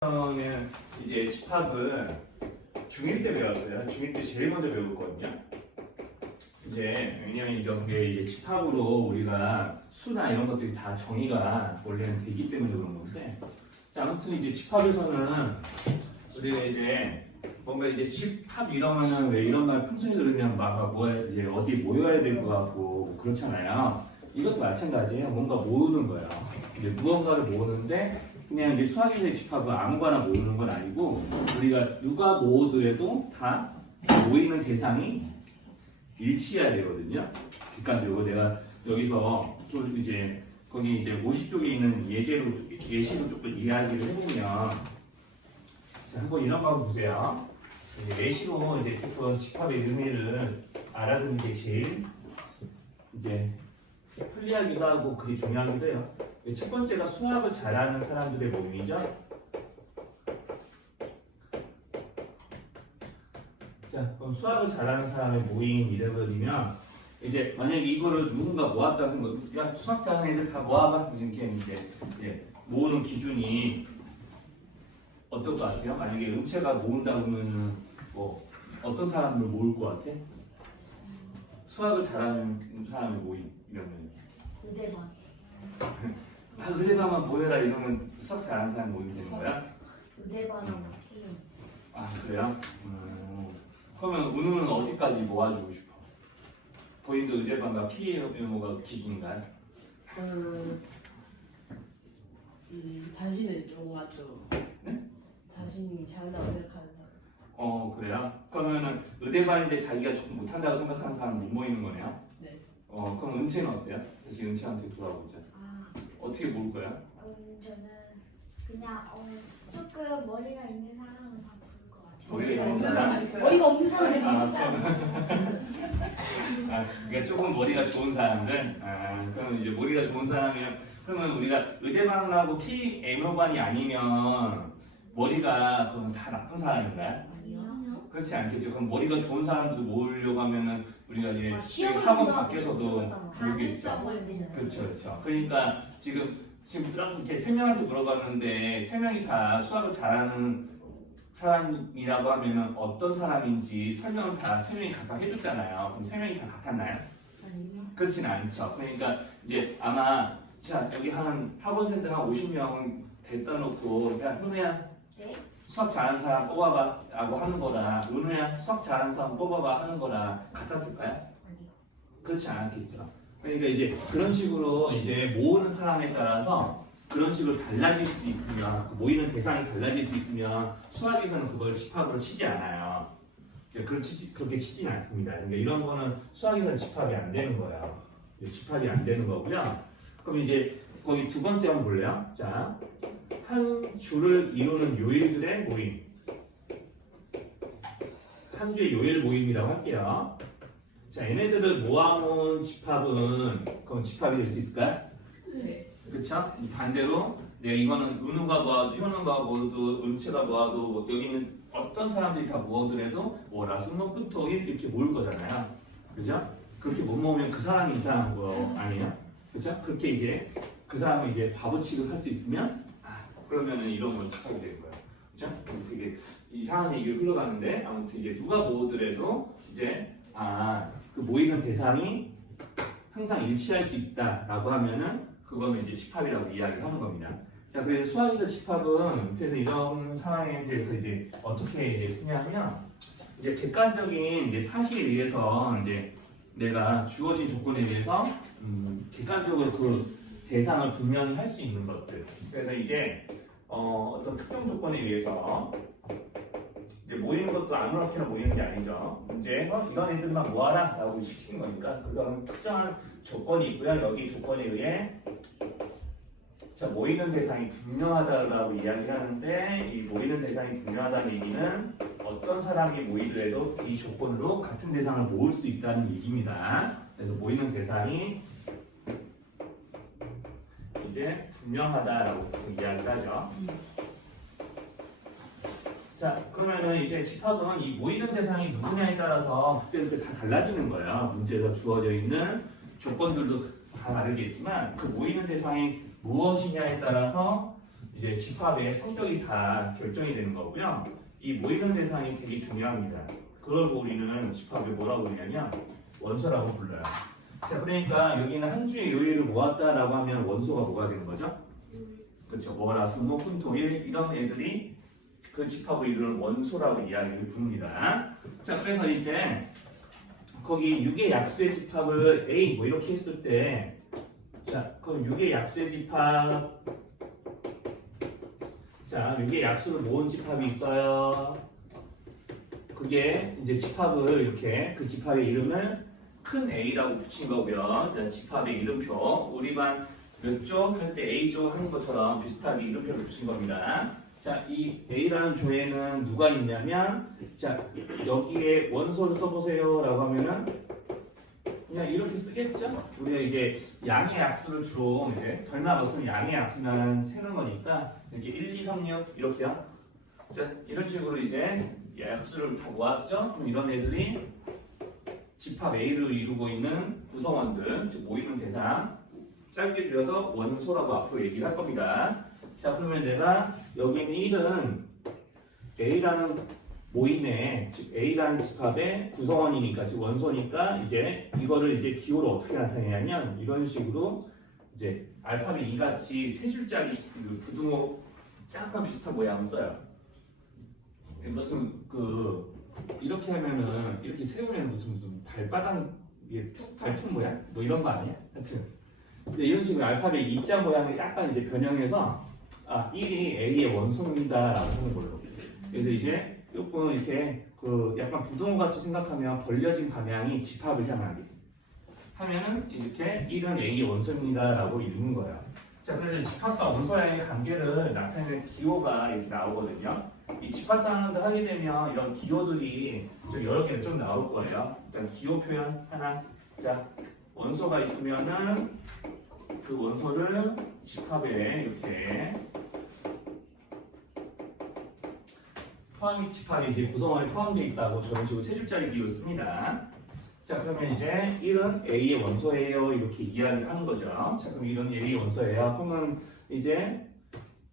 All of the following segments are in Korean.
저는 이제 집합을 중1 때 배웠어요. 중1 때 제일 먼저 배웠거든요. 이제 왜냐면 이게 집합으로 우리가 수나 이런 것들이 다 정의가 원래는 되기 때문에 그런 건데, 자, 아무튼 이제 집합에서는 우리가 이제 뭔가 이제 집합 이러면은 왜 이런 말 평소에 들으면 막 이제 어디 모여야 될 것 같고 그렇잖아요. 이것도 마찬가지예요. 뭔가 모으는 거예요. 이제 무언가를 모으는데 그냥 이제 수학에서의 집합은 아무거나 모으는 건 아니고 우리가 누가 모으더라도 다 모이는 대상이 일치해야 되거든요. 객관적으로 내가 여기서 좀 이제 거기 이제 50쪽에 있는 예시로 조금 이야기를 해보면, 자, 한번 이런 거 한번 보세요. 이제 예시로 이제 조금 집합의 의미를 알아두는 게 제일 이제 편리하기도 하고 그게 중요하기도 해요. 첫 번째가 수학을 잘하는 사람들의 모임이죠. 자, 그럼 수학을 잘하는 사람의 모임 이래버리면 이제 만약에 이거를 누군가 모았다는 거, 야, 수학 잘하는 애들 다 모아봐 이렇게 이제 모으는 기준이 어떨 것 같아요? 만약에 음체가 모은다 그러면 뭐 어떤 사람을 모을 것 같아? 수학을 잘하는 사람의 모임 이러면 의대반. 의대반만 모여라 이러면 수학 잘하는 사람 모임 되는 거야? 의대반하고 K형. 아, 그래요? 그러면 은우는 어디까지 모아주고 싶어? 본인도 의대반과 PMO가 기준인가요? 자신을 뭔가 좀 네? 자신이 잘한다고 생각하는 사람. 그래요? 그러면은 의대반인데 자기가 조금 못한다고 생각하는 사람 못 모이는 거네요? 네. 그럼 은채는 어때요? 다시 은채한테 돌아보자. 어떻게 모을 거야? 저는 그냥 조금 머리가 있는 사람은 다 부를 것 같아요. 머리가 있는 사람? 있어요. 머리가 없는 사람은 아, 진짜 없어요. 그러니까 조금 머리가 좋은 사람들? 그러면 이제 머리가 좋은 사람이면, 그러면 우리가 의대반하고 PMO반이 아니면 머리가 그럼 다 나쁜 사람인가요? 아니요. 그렇지 않겠죠. 그럼 머리가 좋은 사람들 모으려고 하면은 우리가 이제 시험을 학원 본다고 밖에서도 모르겠죠. 그렇죠, 그렇죠. 그러니까 지금 이렇게 세 명한테 물어봤는데 세 명이 다 수학을 잘하는 사람이라고 하면은 어떤 사람인지 설명을 다 세 명이 각각 해줬잖아요. 그럼 세 명이 다 같았나요? 아니요. 그렇지는 않죠. 그러니까 이제 아마 자 여기 한 학원생들 한 50명 됐다 놓고 야 현우야 네? 수학 잘하는 사람 뽑아봐 라고 하는 거랑 은우야 수학 잘하는 사람 뽑아봐 하는 거랑 같았을까요? 아니요. 그렇지 않았겠죠. 그러니까 이제 그런 식으로 이제 모으는 사람에 따라서 그런 식으로 달라질 수도 있으면, 모이는 대상이 달라질 수 있으면 수학에서는 그걸 집합으로 치지 않아요. 그렇게 치지는 않습니다. 그러니까 이런 거는 수학에서는 집합이 안 되는 거예요. 집합이 안 되는 거고요. 그럼 이제 거기 두 번째 한번 볼래요? 자, 한 줄을 이루는 요일들의 모임. 한 주의 요일 모임이라고 할게요. 자, 얘네들을 모아놓은 집합은 그럼 집합이 될 수 있을까요? 네. 그쵸? 반대로 내가 이거는 은우가 모아도 현우가 모아도 은채가 모아도 여기 있는 어떤 사람들이 다 모아더라도 뭐 라스목부터 이렇게 모을 거잖아요. 그죠? 그렇게 못 모으면 그 사람이 이상한 거 아니에요? 그죠? 그렇게 이제 그 사람이 이제 바보 취급할 수 있으면 그러면은 이런 건 집합이 되는 거예요. 그죠? 되게 이상한 얘기를 흘러가는데 아무튼 이제 누가 모으더라도 이제 그 모이는 대상이 항상 일치할 수 있다라고 하면은 그거는 이제 집합이라고 이야기를 하는 겁니다. 자, 그래서 수학에서 집합은 그래서 이런 상황에 대해서 이제 어떻게 이제 쓰냐면 이제 객관적인 이제 사실에 의해서 이제 내가 주어진 조건에 의해서 객관적으로 그 대상을 분명히 할 수 있는 것들. 그래서 이제 어떤 특정 조건에 의해서 이제 모이는 것도 아무렇게나 모이는 게 아니죠. 이제 이런 애들만 모아라 라고 시키는 거니까 그건 특정한 조건이 있고요. 여기 조건에 의해 자, 모이는 대상이 분명하다라고 이야기를 하는데 이 모이는 대상이 분명하다는 얘기는 어떤 사람이 모이더라도 이 조건으로 같은 대상을 모을 수 있다는 얘기입니다. 그래서 모이는 대상이 이제 분명하다라고 이야기를 하죠. 자, 그러면은 이제 집합은 이 모이는 대상이 누구냐에 따라서 그때 다 달라지는 거예요. 문제에서 주어져 있는 조건들도 다 다르겠지만 그 모이는 대상이 무엇이냐에 따라서 이제 집합의 성격이 다 결정이 되는 거고요. 이 모이는 대상이 되게 중요합니다. 그걸 우리는 집합을 뭐라고 부르냐면 원소라고 불러요. 자, 그러니까 여기는 한 주의 요일을 모았다라고 하면 원소가 뭐가 되는 거죠? 그렇죠. 월화수목금토일 이런 애들이 그 집합을 이루는 원소라고 이야기를 부릅니다. 자, 그래서 이제 거기 6의 약수의 집합을 A 뭐 이렇게 했을 때, 자, 그럼 6의 약수의 집합, 자, 6의 약수를 모은 집합이 있어요. 그게 이제 집합을 이렇게 그 집합의 이름을 큰 A라고 붙인 거고요. 집합의 이름표 우리 반 몇 조 할 때 A조 하는 것처럼 비슷하게 이름표를 붙인 겁니다. 자, 이 A라는 조에는 누가 있냐면, 자, 여기에 원소를 써보세요 라고 하면은 그냥 이렇게 쓰겠죠? 우리가 이제 양의 약수를 주로 이제 덜 나눴으면 양의 약수만 세는 거니까 이렇게 1, 2, 3, 6 이렇게요. 자, 이런 식으로 이제 약수를 다 모았죠? 그럼 이런 애들이 집합 A를 이루고 있는 구성원들, 즉 모이는 대상, 짧게 줄여서 원소라고 앞으로 얘기를 할 겁니다. 자, 그러면 내가 여기 있는 1은 A라는 모임의, 즉 A라는 집합의 구성원이니까, 즉 원소니까 이제 이거를 이제 기호로 어떻게 나타내냐면 이런 식으로 이제 알파벳 E 같이 세 줄짜리 그 부등호 약간 비슷한 모양을 써요. 무슨 그 이렇게 하면은 이렇게 세우면 무슨 발바닥 이게 발톱 모양 뭐 이런 거 아니야? 하여튼 근데 이런 식으로 알파벳 E자 모양을 약간 이제 변형해서 1이 A의 원소입니다라고 하는 걸로. 그래서 이제 조금 이렇게 그 약간 부등호 같이 생각하면 벌려진 방향이 집합을 향하게 하면은 이렇게 1은 A의 원소입니다라고 읽는 거예요. 자, 그래서 집합과 원소의 관계를 나타내는 기호가 이렇게 나오거든요. 이 집합단원도 하게 되면 이런 기호들이 좀 여러 개는 좀 나올 거예요. 일단 기호 표현 하나. 자, 원소가 있으면은 그 원소를 집합에 이렇게 집합이 이제 구성원에 포함되어 있다고 저런 식으로 세 줄짜리 기호를 씁니다. 자, 그러면 이제 1은 A의 원소예요. 이렇게 이야기를 하는 거죠. 자, 그럼 1은 A의 원소예요. 그러면 이제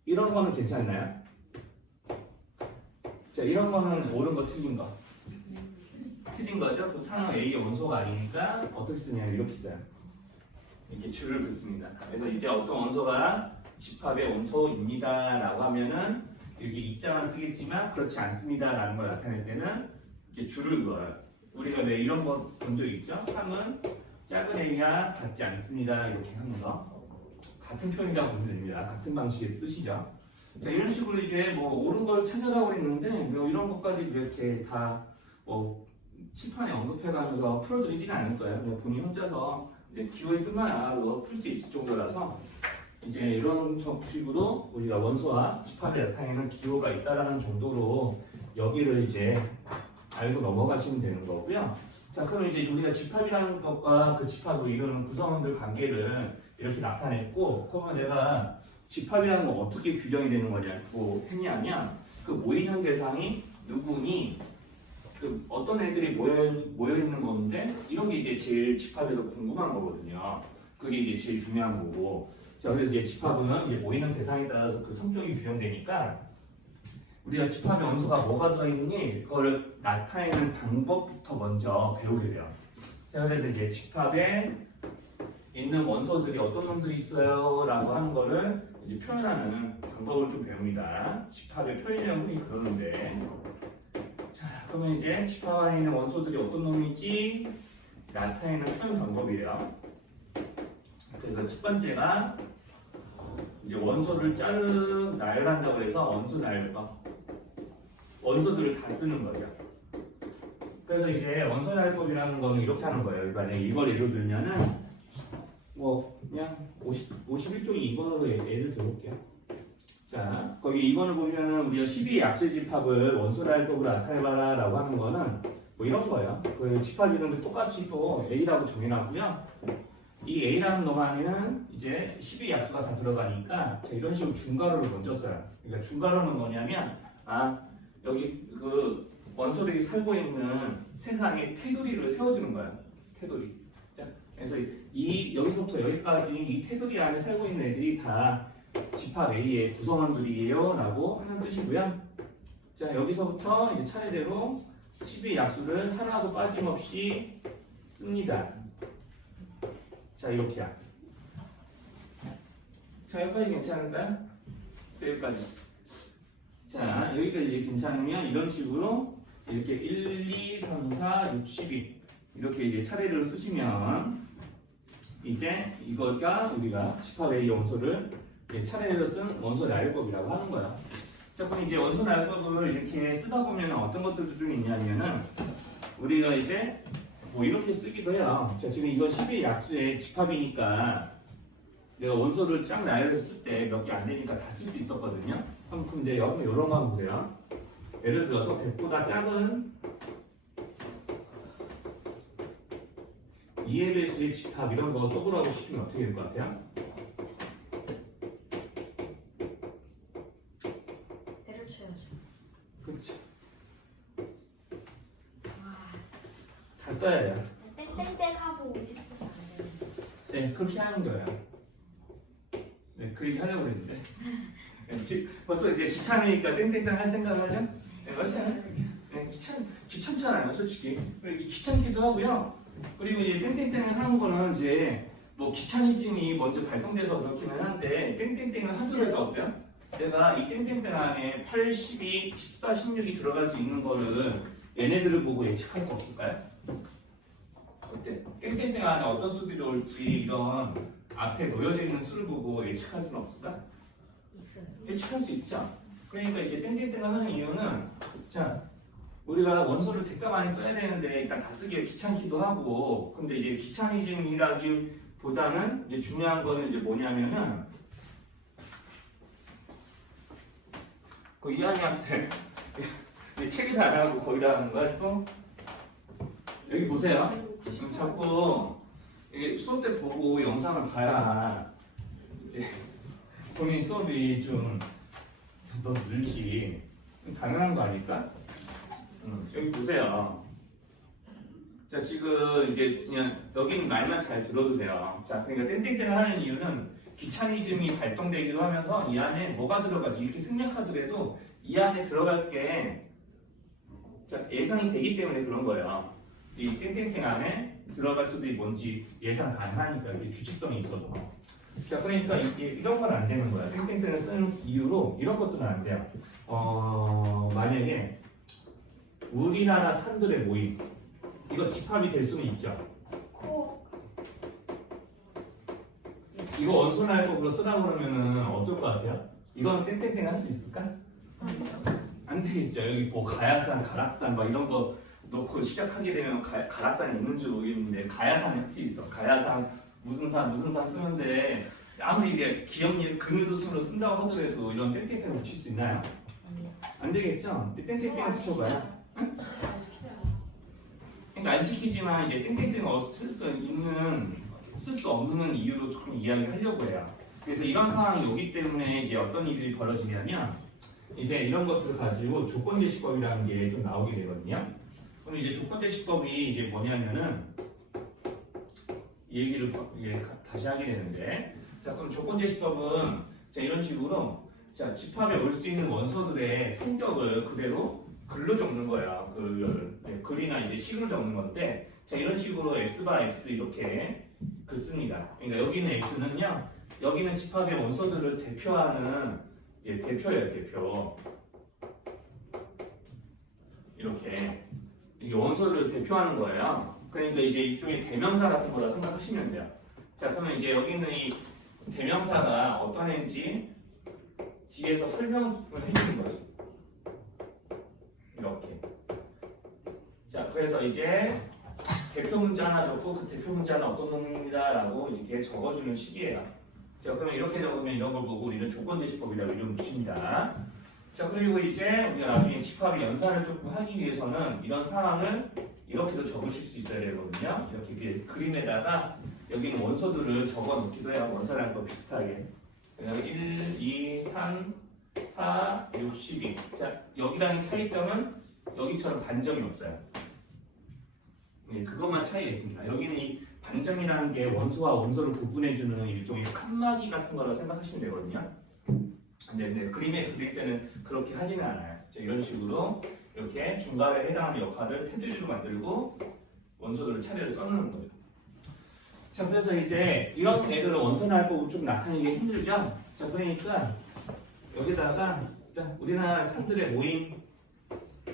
이런 거는 괜찮나요? 자, 이런 거는 옳은 거 틀린 거. 틀린 거죠? 그 3은 A의 원소가 아니니까 어떻게 쓰냐면 이렇게 써요. 이렇게 줄을 긋습니다. 그래서 이제 어떤 원소가 집합의 원소입니다 라고 하면은 이렇게 입자만 쓰겠지만 그렇지 않습니다 라는 걸 나타낼 때는 이렇게 줄을 그어요. 우리가 왜 이런 거 본 적 있죠? 3은 작은 A와 같지 않습니다 이렇게 하는 거. 같은 표현이라고 보면 됩니다. 같은 방식의 뜻이죠. 자, 이런 식으로 이제 뭐 옳은 걸 찾아가고 있는데 뭐 이런 것까지 이렇게 다 뭐 칠판에 언급해가면서 풀어드리지는 않을 거예요. 그냥 본인 혼자서 이제 기호의 뜻만 알아도 풀 수 있을 정도라서 이제 이런 식으로 우리가 원소와 집합에 나타내는 기호가 있다라는 정도로 여기를 이제 알고 넘어가시면 되는 거고요. 자, 그럼 이제 우리가 집합이라는 것과 그 집합으로 이루는 구성원들 관계를 이렇게 나타냈고, 그러면 내가 집합이라는 건 어떻게 규정이 되는 거냐고 했냐면 그 모이는 대상이 누구니 그 어떤 애들이 모여 있는 건데 이런 게 이제 제일 집합에서 궁금한 거거든요. 그게 이제 제일 중요한 거고. 자, 그래서 이제 집합은 이제 모이는 대상에 따라서 그 성격이 규정되니까 우리가 집합의 원소가 뭐가 들어있느니 그걸 나타내는 방법부터 먼저 배우게 돼요. 자, 그래서 이제 집합에 있는 원소들이 어떤 놈들이 있어요 라고 하는 거를 이제 표현하는 방법을 좀 배웁니다. 집합의 표현이라는 흔히 그러는데, 자, 그러면 이제 집합 안에 있는 원소들이 어떤 놈인지 나타내는 표현 방법이에요. 그래서 첫 번째가 이제 원소를 나열한다고 해서 원소 나열법, 원소들을 다 쓰는 거죠. 그래서 이제 원소 나열법이라는 거는 이렇게 하는 거예요. 만약에 이걸 예로 들면은 뭐 그냥 51종이 2번으로 예를 들어볼게요. 자, 거기 2번을 보면은 우리가 12의 약수의 집합을 원소 나열법으로 나타내봐라 라고 하는 거는 뭐 이런 거예요. 그 집합 이름을 똑같이 또 A라고 정해놨고요. 이 A라는 놈 안에는 이제 12의 약수가 다 들어가니까 이런 식으로 중괄호를 먼저 써요. 그러니까 중괄호는 뭐냐면 여기 그 원소들이 살고 있는 세상에 테두리를 세워주는 거예요. 테두리. 자, 그래서 여기서부터 여기까지 이 테두리 안에 살고 있는 애들이 다 집합 A의 구성원들이에요 라고 하는 뜻이고요. 자, 여기서부터 이제 차례대로 10의 약수를 하나도 빠짐없이 씁니다. 자, 이렇게야. 자, 여기까지 괜찮을까요? 자, 여기까지. 자, 여기까지 이제 괜찮으면 이런 식으로 이렇게 1, 2, 3, 4, 6, 12 이렇게 이제 차례를 쓰시면 이제 이거가 우리가 집합 A의 원소를 차례대로 쓴 원소 나열법이라고 하는 거야. 자, 그럼 이제 원소 나열법을 이렇게 쓰다 보면 어떤 것들도 좀 있냐면은 우리가 이제 뭐 이렇게 쓰기도 해요. 자, 지금 이거 10의 약수의 집합이니까 내가 원소를 쫙 나열했을 때 몇 개 안 되니까 다 쓸 수 있었거든요. 그럼 근데 여기 이런 거 한번 보세요. 예를 들어서 100보다 작은 2의 배수의 집합 이런 거 써보라고 시키면 어떻게 될 것 같아요? 때려쳐야죠. 그렇죠. 와, 다 써야 돼요. 땡땡땡 하고 50 쓰면 안 되는데. 네, 그렇게 하는 거예요. 네, 그 얘기 하려고 했는데. 네, 벌써 이제 귀찮으니까 땡땡땡 할 생각을 하죠? 네, 맞아요. 네, 귀찮잖아요, 솔직히. 이게 귀찮기도 하고요. 그리고 이제 땡땡땡을 하는 거는 이제 뭐 귀차니즘이 먼저 발동돼서 그렇기는 한데 땡땡땡을 하더라도 어때요? 내가 이 땡땡땡 안에 8, 12, 14, 16이 들어갈 수 있는 거를 얘네들을 보고 예측할 수 없을까요? 어때? 땡땡땡 안에 어떤 수들이 올지 이런 앞에 놓여져 있는 수를 보고 예측할 수는 없을까? 있어요. 예측할 수 있죠. 그러니까 이제 땡땡땡을 하는 이유는 자 우리가 원소를 대가 많이 써야 되는데 일단 다 쓰기가 귀찮기도 하고 근데 이제 귀차니즘이라기보다는 이제 중요한 거는 이제 뭐냐면은 그 이한이 학생 책에서 안 하고 거기다 하는 거야 또 여기 보세요. 지금 자꾸 이게 수업 때 보고 영상을 봐야 이제 본인 수업이 좀 더 늘지 당연한 거 아닐까? 여기 보세요. 자 지금 이제 그냥 여기는 말만 잘 들어도 돼요. 자 그러니까 땡땡땡을 하는 이유는 귀차니즘이 발동되기도 하면서 이 안에 뭐가 들어가지 이렇게 생략하더라도 이 안에 들어갈 게 자, 예상이 되기 때문에 그런 거예요. 이 땡땡땡 안에 들어갈 수도 뭔지 예상 가능하니까 이게 규칙성이 있어도. 자 그러니까 이런 건 안 되는 거야. 땡땡땡을 쓰는 이유로 이런 것들은 안 돼요. 만약에 우리나라 산들의 모임 이거 집합이 될 수는 있죠. 이거 원소나열법으로 쓰라고 그러면은 어떨 것 같아요? 이거는 땡땡땡 할 수 있을까? 안 되겠죠. 여기 뭐 가야산, 가락산 막 이런 거 놓고 시작하게 되면 가락산이 있는 줄 모르겠는데 가야산이 확실히 있어. 가야산 무슨 산 쓰는데 아무리 이게 기억력 근유도수로 쓴다고 하더라도 이런 땡땡땡 붙일 수 있나요? 안 되겠죠? 땡땡땡 붙여봐요. 응? 그러니까 안 시키지만 이제 땡땡땡을 쓸 수 없는 이유로 조금 이야기를 하려고 해요. 그래서 이런 상황이 오기 때문에 이제 어떤 일이 벌어지냐면 이제 이런 것들을 가지고 조건제시법이라는 게 좀 나오게 되거든요. 그럼 이제 조건제시법이 이제 뭐냐면은 이 얘기를 다시 하게 되는데 자 그럼 조건제시법은 자 이런 식으로 자 집합에 올 수 있는 원소들의 성격을 그대로 글로 적는 거야. 글이나 이제 식으로 적는 건데 자 이런 식으로 x바 x 이렇게 긋습니다. 그러니까 여기는 x는요 여기는 집합의 원소들을 대표하는 대표예요 대표. 이렇게 이게 원소를 대표하는 거예요. 그러니까 이제 이쪽에 대명사 같은 거라 생각하시면 돼요. 자 그러면 이제 여기 있는 이 대명사가 어떤 애인지 뒤에서 설명을 해주는 거지. 이렇게. 자 그래서 이제 대표 문제 하나 적고 그 대표 문제 하나 어떤 놈입니다 라고 이렇게 적어주는 식이에요. 자 그러면 이렇게 적으면 이런 걸 보고 우리는 조건제시법이라고 이름 붙입니다. 자 그리고 이제 우리가 나중에 집합의 연산을 조금 하기 위해서는 이런 상황을 이렇게도 적으실 수 있어야 되거든요. 이렇게 그림에다가 여기 있는 원소들을 적어 놓기도 해요. 원산할 거 비슷하게. 1, 2, 3, 4, 6, 12. 자 여기랑의 차이점은 여기처럼 반점이 없어요. 네, 그것만 차이가 있습니다. 여기는 이 반점이라는 게 원소와 원소를 구분해주는 일종의 칸막이 같은 거라고 생각하시면 되거든요. 근데 그림에 그릴 때는 그렇게 하지는 않아요. 자, 이런 식으로 이렇게 중괄호에 해당하는 역할을 테두리로 만들고 원소들을 차례로 써놓는 거예요. 자, 그래서 이제 이런 애들을 원선할법으로 좀 나타내기 힘들죠? 자, 그러니까 여기다가 자, 우리나라 산들의 모임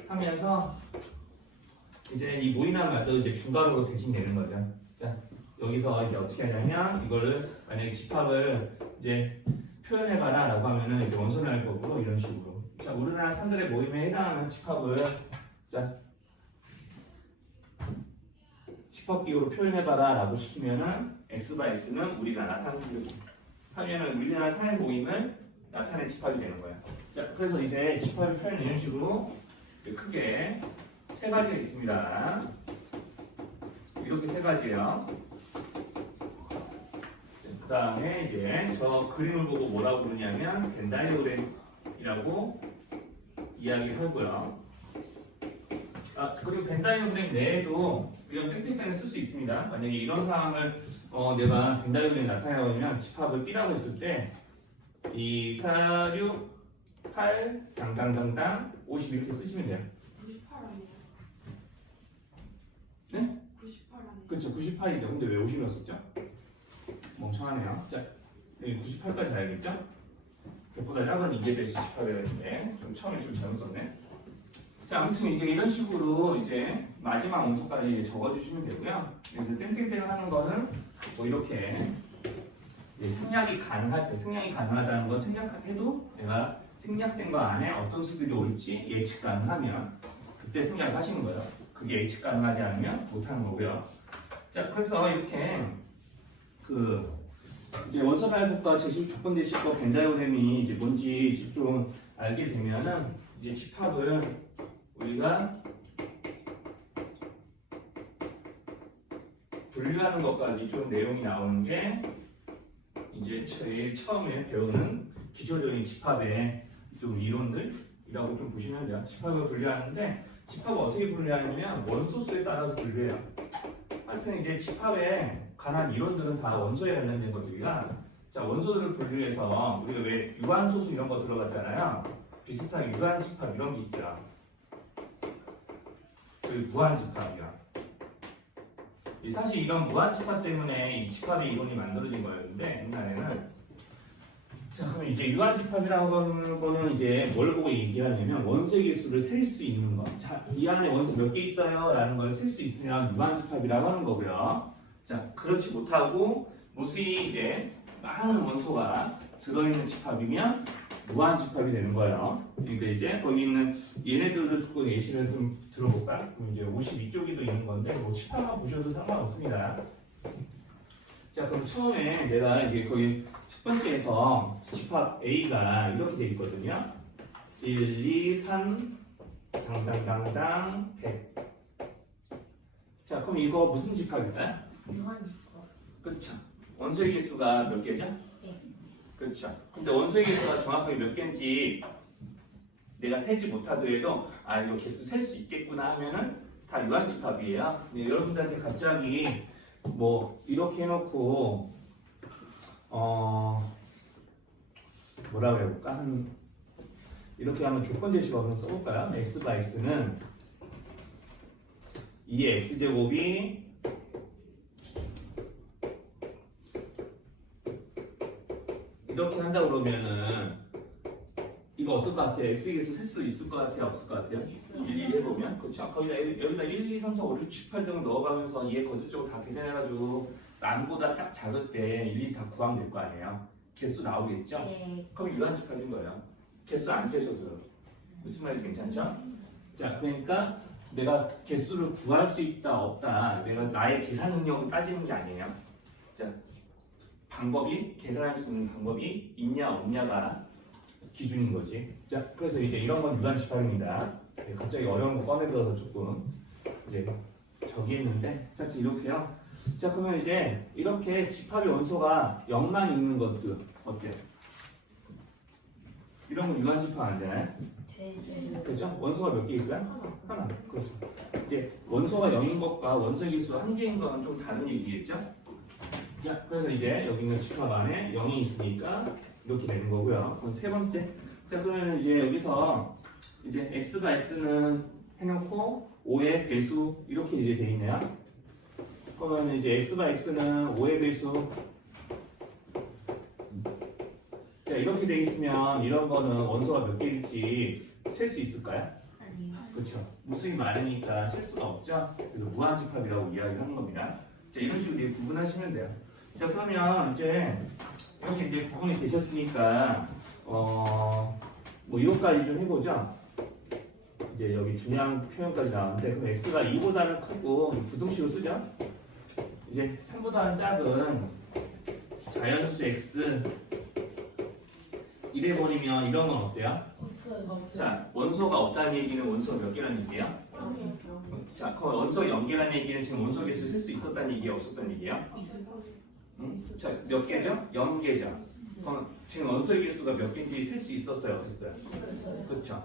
하면서 이제 이 모임하는 말도 이제 중괄호로 대신 내는 거죠. 자, 여기서 이제 어떻게 하냐면 이거를 만약에 집합을 이제 표현해봐라 라고 하면은 이제 원선할법으로 이런 식으로. 자, 우리나라 산들의 모임에 해당하는 집합을 자, 집합기호로 표현해봐라 라고 시키면은 x는 우리나라 산들 하면은 우리나라 산의 모임을 나타낸 집합이 되는 거야. 자, 그래서 이제 집합의 표현은 이런 식으로 크게 세 가지가 있습니다. 이렇게 세 가지예요. 그 다음에 이제 저 그림을 보고 뭐라고 부르냐면 벤다이오그램이라고 이야기하고요. 아, 그리고 벤다이오그램 내에도 이런 땡땡땡을 쓸 수 있습니다. 만약에 이런 상황을 내가 벤다이오그램에 나타내려면 집합을 B라고 했을 때 이 4, 6, 8, 당당당당 50 이렇게 쓰시면 돼요. 98 아니에요? 네? 98 아니에요? 그렇죠. 98이죠. 근데 왜 50을 썼죠? 멍청하네요. 자, 여기 98까지 알겠죠? 100보다 작은 이제될 98이라는데 좀 처음에 좀 잘못 썼네. 자, 아무튼 이제 이런 식으로 이제 마지막 원소까지 이제 적어주시면 되고요. 그래서 땡땡땡 하는 거는 뭐 이렇게 생략이 가능할 때, 생략이 가능하다는 건 생략해도 내가 생략된 거 안에 어떤 수들이 올지 예측 가능하면 그때 생략을 하시는 거예요. 그게 예측 가능하지 않으면 못하는 거고요. 자, 그래서 이렇게 그 이제 원소발법과 제10조건 제10법 벤다이오그램이 이제 뭔지 좀 알게 되면은 이제 집합을 우리가 분류하는 것까지 좀 내용이 나오는 게 이제 제일 처음에 배우는 기초적인 집합의 좀 이론들이라고 좀 보시면 돼요. 집합을 분류하는데 집합을 어떻게 분류하냐면 원소수에 따라서 분류해요. 하여튼 이제 집합에 관한 이론들은 다 원소에 관련된 것들이라 자, 원소들을 분류해서 우리가 왜 유한소수 이런 거 들어갔잖아요. 비슷하게 유한집합 이런 게 있어요. 그 무한집합이야. 사실 이런 무한집합 때문에 이 집합의 이론이 만들어진 거였는데 옛날에는 자, 그럼 이제 유한집합이라고 하는 거는 이제 뭘 보고 얘기하냐면 원소의 개수를 셀 수 있는 거. 자, 이 안에 원소 몇 개 있어요? 라는 걸 셀 수 있으면 유한집합이라고 하는 거고요. 자, 그렇지 못하고 무수히 이제 많은 원소가 들어있는 집합이면 무한집합이 되는 거예요. 그러니까 이제 거기 있는 얘네들도 조금 예시를 좀 들어볼까? 그럼 이제 52쪽에도 있는 건데 뭐 집합만 보셔도 상관없습니다. 자, 그럼 처음에 내가 이제 거기 첫 번째에서 집합 A가 이렇게 돼 있거든요. 1, 2, 3, 당당당당 100. 자, 그럼 이거 무슨 집합일까요? 유한집합. 그렇죠. 원소의 개수가 몇 개죠? 네. 그렇죠. 근데 원소의 개수가 정확하게 몇 개인지 내가 세지 못하더라도 아, 이거 개수 셀 수 있겠구나 하면은 다 유한집합이에요. 근데 여러분들한테 갑자기 뭐 이렇게 해놓고 뭐라고 해볼까? 이렇게 하면 조건제시로 한번 써볼까요? x가 x는 2의 x제곱이 이렇게 한다 그러면은 이거 어떨 것 같아요? x 개수 셀 수 있을 것 같아요? 없을 것 같아요? 있어요. 일일이 해보면 그렇죠. 거기다 여기다 1, 2, 3, 4, 5, 6, 7, 8 등 넣어가면서 얘 거짓적으로 다 계산해가지고 남보다 딱 작을 때 일일이 다 구하면 될 거 아니에요? 개수 나오겠죠? 네. 그럼 유한집합인 거예요. 개수 안 세셔도 무슨 말인지 괜찮죠? 자, 그러니까 내가 개수를 구할 수 있다 없다 내가 나의 계산 능력을 따지는 게 아니에요. 자, 방법이 계산할 수 있는 방법이 있냐 없냐가 기준인 거지. 자, 그래서 이제 이런 건 유한집합입니다. 갑자기 어려운 거 꺼내들어서 조금 이제 저기 했는데 사실 이렇게요. 자, 그러면 이제 이렇게 집합의 원소가 0만 있는 것들 어때요? 이런 건 유한집합 안 되나요? 되죠. 그죠? 원소가 몇 개 있어요? 하나. 그렇죠. 이제 원소가 0인 것과 원소의 개수가 1개인 거는 좀 다른 얘기겠죠? 자, 그래서 이제 여기 있는 집합 안에 0이 있으니까 이렇게 되는 거고요. 그럼 세 번째. 자, 그러면 이제 여기서 이제 x가 x는 해놓고 5의 배수 이렇게 이제 돼 있네요. 그러면 이제 x가 x는 5의 배수. 자, 이렇게 돼 있으면 이런 거는 원소가 몇 개일지 셀 수 있을까요? 아니요. 그렇죠. 무수히 많으니까 셀 수가 없죠. 그래서 무한집합이라고 이야기하는 겁니다. 자, 이런 식으로 이제 구분하시면 돼요. 자, 그러면 이제 이렇게 이제 구분이 되셨으니까 뭐 이것까지 좀 해보죠. 이제 여기 중요한 표현까지 나왔는데 그럼 x가 2보다는 크고 부등식을 쓰죠. 이제 3보다는 작은 자연수 x 이래버리면 이런 건 어때요? 없어요. 자, 원소가 없다는 얘기는 원소가 몇 개라는 얘기예요? 자, 그럼 원소 0개라는 얘기는 지금 원소 개수 쓸 수 있었다는 얘기예요? 없었다는 얘기예요? 자, 몇 개죠? 0개죠. 그럼 지금 원소의 개수가 몇 개인지 쓸 수 있었어요? 없었어요? 있었어요. 그렇죠.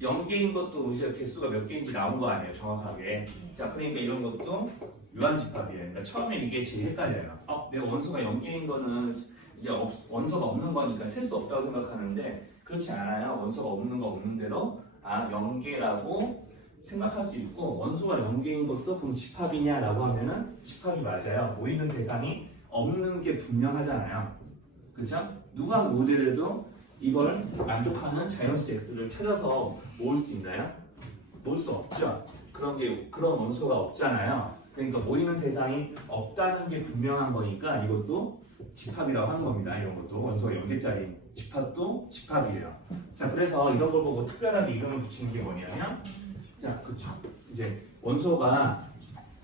0개인 것도 우리가 개수가 몇 개인지 나온 거 아니에요? 정확하게. 자, 그러니까 이런 것도 유한집합이에요. 그러니까 처음에 이게 제일 헷갈려요. 내가 원소가 0개인 거는 이게 원소가 없는 거니까 셀 수 없다고 생각하는데 그렇지 않아요. 원소가 없는 거 없는 대로 0개라고 생각할 수 있고 원소가 0개인 것도 그럼 집합이냐라고 하면은 집합이 맞아요. 모이는 대상이 없는 게 분명하잖아요. 그렇죠? 누가 모델해도 이걸 만족하는 자연수 x를 찾아서 모을 수 있나요? 모을 수 없죠. 그런 원소가 없잖아요. 그러니까 모이는 대상이 없다는 게 분명한 거니까 이것도 집합이라고 하는 겁니다. 이런 것도 원소가 0개짜리 집합도 집합이에요. 자, 그래서 이런 걸 보고 특별하게 이름을 붙이는 게 뭐냐면 자, 그렇죠. 이제 원소가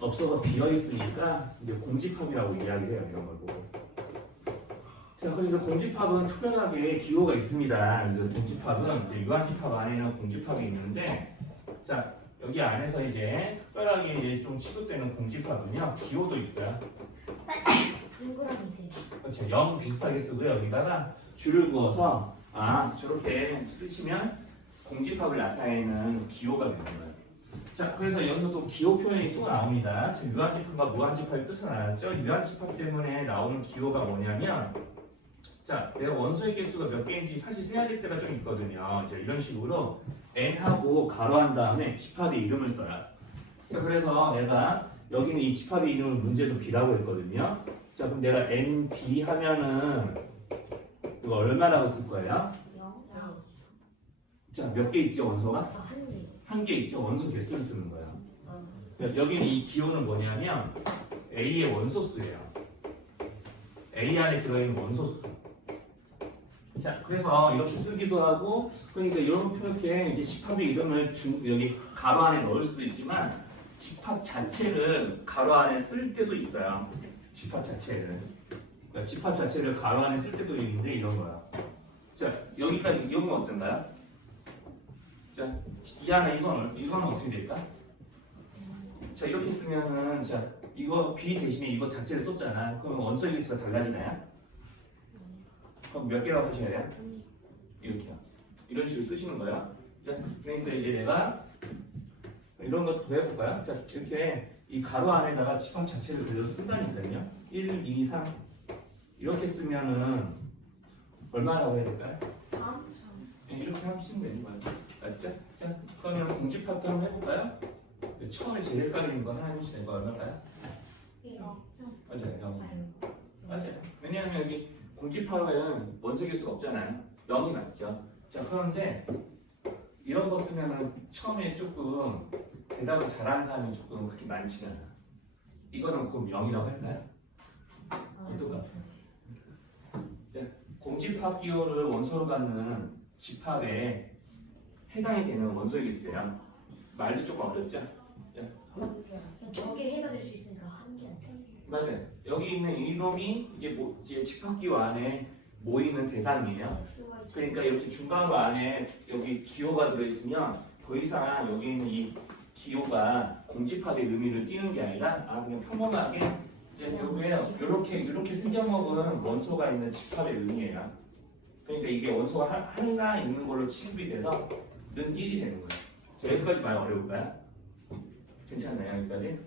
없어서 비어 있으니까 이제 공집합이라고 이야기해요. 이런 걸 보고. 자, 그래서 공집합은 특별하게 기호가 있습니다. 그래서 공집합은 이제 유한집합 안에는 공집합이 있는데, 자, 여기 안에서 이제 특별하게 이제 좀 취급되는 공집합은요, 기호도 있어요. 동그라미 그렇죠. 0 비슷하게 쓰고요. 여기다가 줄을 그어서 저렇게 쓰시면 공집합을 나타내는 기호가 되는 거예요. 자, 그래서 여기서 또 기호 표현이 또 나옵니다. 지금 유한집합과 무한집합이 뜻은 알았죠? 유한집합 때문에 나오는 기호가 뭐냐면 자, 내가 원소의 개수가 몇 개인지 사실 세야 될 때가 좀 있거든요. 이제 이런 식으로 n하고 가로한 다음에 집합의 이름을 써요. 자, 그래서 내가 여기는 이 집합의 이름을 문제에서 b라고 했거든요. 자, 그럼 내가 nb 하면은 이거 얼마라고 쓸 거예요? 0. 자, 몇 개 있죠, 원소가? 한 개. 한 개 있죠. 원소 개수를 쓰는 거예요. 어. 여기는 이 기호는 뭐냐면 A의 원소수예요. A 안에 들어있는 원소수. 자, 그래서 이렇게 쓰기도 하고, 그러니까 이렇게 이제 집합의 이름을 여기 가로 안에 넣을 수도 있지만 집합 자체를 가로 안에 쓸 때도 있어요. 집합 자체를. 그러니까 집합 자체를 가로 안에 쓸 때도 있는데 이런 거야. 자, 여기까지 이건 어떤가요? 자, 이 안에 이거는 어떻게 될까? 자, 이렇게 쓰면은 자, 이거 B 대신에 이거 자체를 썼잖아. 그럼 원소의 개수가 달라지나요? 그럼 몇 개라고 하셔야 돼요? 이렇게요. 이런 식으로 쓰시는 거예요. 자, 그러니까 이제 내가 이런 것도 해볼까요? 자, 이렇게 이 가로 안에다가 집합 자체를 그대로 쓴다니까요. 1, 2, 3 이렇게 쓰면은 얼마라고 해야 될까요? 3. 이렇게 하시면 되는 거예요. 맞죠? 자, 그러면 공집합도 한번 해볼까요? 처음에 제일 헷갈리는 거 하나씩 된거 얼마일까요? 맞아요. 0. 맞아요. 왜냐하면 여기 공집합은 원소 개수가 없잖아요. 0이 맞죠? 자, 그런데 이런 거 쓰면은 처음에 조금 대답을 잘하는 사람이 조금 그렇게 많지 않아. 이거는 그럼 0이라고 할까요? 똑같아요. 자, 공집합 기호를 원소로 갖는 집합에 해당이 되는 원소의 개수예요. 말도 조금 어렵죠? 저게 해가 될 수 있으니까 한 개. 맞아요. 여기 있는 이놈이 이제 집합기호 안에 모이는 대상이에요. 그러니까 이렇게 중간으로 안에 여기 기호가 들어있으면 더 이상 여기 있는 이 기호가 공집합의 의미를 띠는 게 아니라 그냥 평범하게 이제 이렇게 생겨먹은 원소가 있는 집합의 의미예요. 그러니까 이게 원소가 하나 있는 걸로 취급이 돼서 는 1이 되는 거예요. 자, 여기까지 많이 어려울까요? 괜찮나요? 여기까지?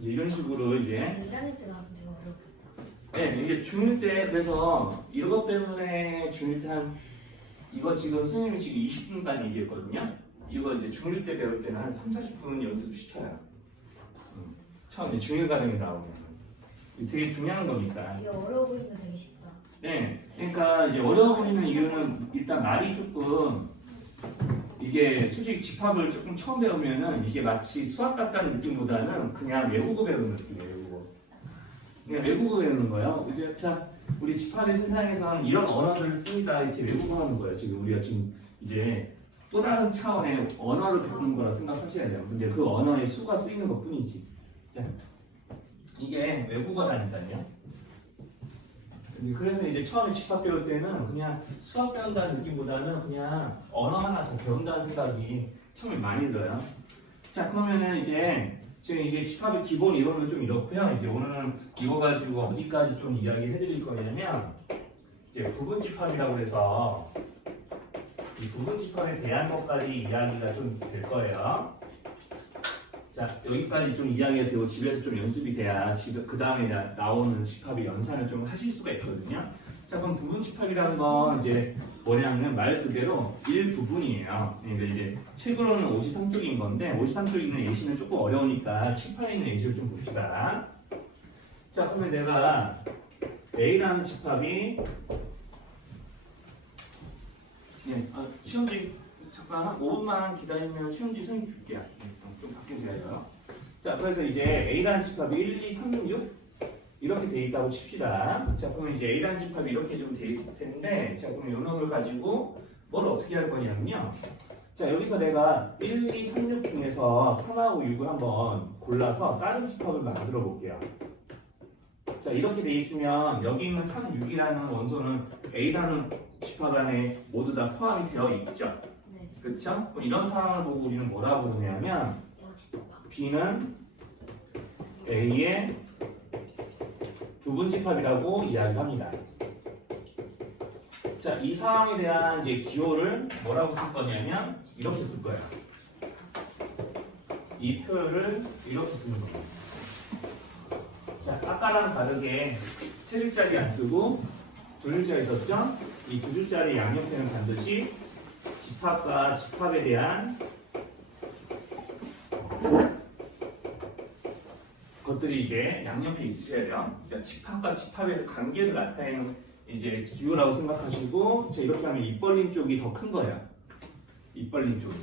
이제 이런 식으로 이제 1학년 때 나와서 되게 어렵다. 네, 이게 중1 때 그래서 이것 때문에 중1 때 한 이거 지금 선생님이 지금 20분간 얘기했거든요. 이거 이제 중1 때 배울 때는 한 3, 40분은 연습시켜요. 처음에 중1 과정이 나오면 이게 되게 중요한 거니까. 이게 어려워 보이면 되게 쉽다. 네, 그러니까 이제 어려워 보이는 이유는 일단 말이 조금 이게 솔직히 집합을 조금 처음 배우면은 이게 마치 수학 같다는 느낌보다는 그냥 외국어 배우는 느낌이에요. 외국어. 그냥 외국어 배우는 거예요. 이제 자 우리 집합의 세상에서는 이런 언어들을 씁니다. 이렇게 외국어 하는 거예요. 지금 우리가 지금 이제 또 다른 차원의 언어를 배우는 거라 생각하셔야 돼요. 근데 그 언어의 수가 쓰이는 것 뿐이지. 자, 이게 외국어라니까요. 그래서 이제 처음에 집합 배울 때는 그냥 수학 배운다는 느낌보다는 그냥 언어 하나 더 배운다는 생각이 처음에 많이 들어요. 자, 그러면은 이제 지금 이게 집합의 기본 이론은 좀 이렇고요. 이제 오늘은 이거 가지고 어디까지 좀 이야기해 드릴 거냐면 이제 부분 집합이라고 해서 이 부분 집합에 대한 것까지 이야기가 좀 될 거예요. 자, 여기까지 좀 이야기가 되고 집에서 좀 연습이 돼야 그 다음에 나오는 집합의 연산을 좀 하실 수가 있거든요. 자, 그럼 부분 집합이라는 건 이제 뭐냐면 말 그대로 일부분이에요. 그러니까 이제 책으로는 53쪽인 건데 53쪽에 있는 예시는 조금 어려우니까 칠판에 있는 예시를 좀 봅시다. 자, 그러면 내가 A라는 집합이 시험지 잠깐 한 5분만 기다리면 시험지 선생님 줄게요. 좀 바뀌어서 해요. 자, 그래서 이제 A라는 집합이 1, 2, 3, 6 이렇게 돼 있다고 칩시다. 자, 그러면 이제 A라는 집합이 이렇게 좀 돼 있을 텐데, 자, 그러면 이 놈을 가지고 뭘 어떻게 할 거냐면요. 자, 여기서 내가 1, 2, 3, 6 중에서 3하고 6을 한번 골라서 다른 집합을 만들어 볼게요. 자, 이렇게 돼 있으면 여기 있는 3, 6이라는 원소는 A라는 집합 안에 모두 다 포함이 되어 있죠. 네. 그렇죠? 이런 상황을 보고 우리는 뭐라고 그러냐면 B는 A의 부분 집합이라고 이야기합니다. 자, 이 상황에 대한 이제 기호를 뭐라고 쓸 거냐면 이렇게 쓸 거예요. 이 표를 이렇게 쓰는 거예요. 자, 아까랑 다르게 세 줄짜리 안 쓰고 두 줄짜리 썼죠? 이 두 줄짜리 양옆에는 반드시 집합과 집합에 대한 것들이 이제 양옆에 있으셔야 돼요. 그러니까 집합과 집합의 관계를 나타내는 이제 기호라고 생각하시고, 자, 이렇게 하면 입 벌린 쪽이 더 큰 거예요. 입 벌린 쪽이.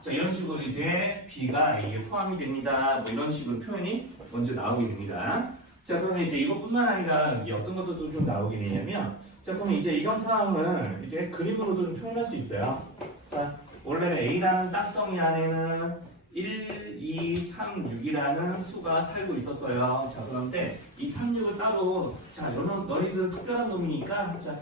자, 이런 식으로 이제 B가 A에 포함이 됩니다. 뭐 이런 식으로 표현이 먼저 나오게 됩니다. 자, 그러면 이제 이것뿐만 아니라 이제 어떤 것들도 좀 나오게 되냐면, 자, 그러면 이제 이런 상황을 이제 그림으로도 좀 표현할 수 있어요. 자, 원래는 A라는 땅덩이 안에는 1, 2, 3, 6이라는 수가 살고 있었어요. 자, 그런데 이 3, 6을 따로, 자, 너희들은 특별한 놈이니까, 자,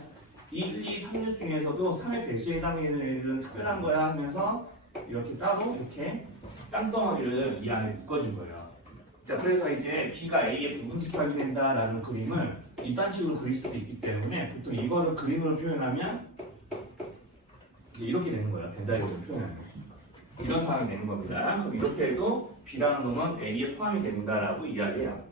1, 2, 3, 6 중에서도 3의 배수에 해당되는 애들은 특별한 거야 하면서 이렇게 따로 이렇게 땅덩어리를 이 안에 묶어준 거예요. 자, 그래서 이제 B가 A의 부분 집합이 된다라는 그림을 이딴 식으로 그릴 수도 있기 때문에 보통 이거를 그림으로 표현하면 이제 이렇게 되는 거예요. 벤다이어로 표현하면. 이런 상황이 되는 겁니다. 그럼 이렇게 해도 B라는 놈은 A에 포함이 된다라고 이야기해요.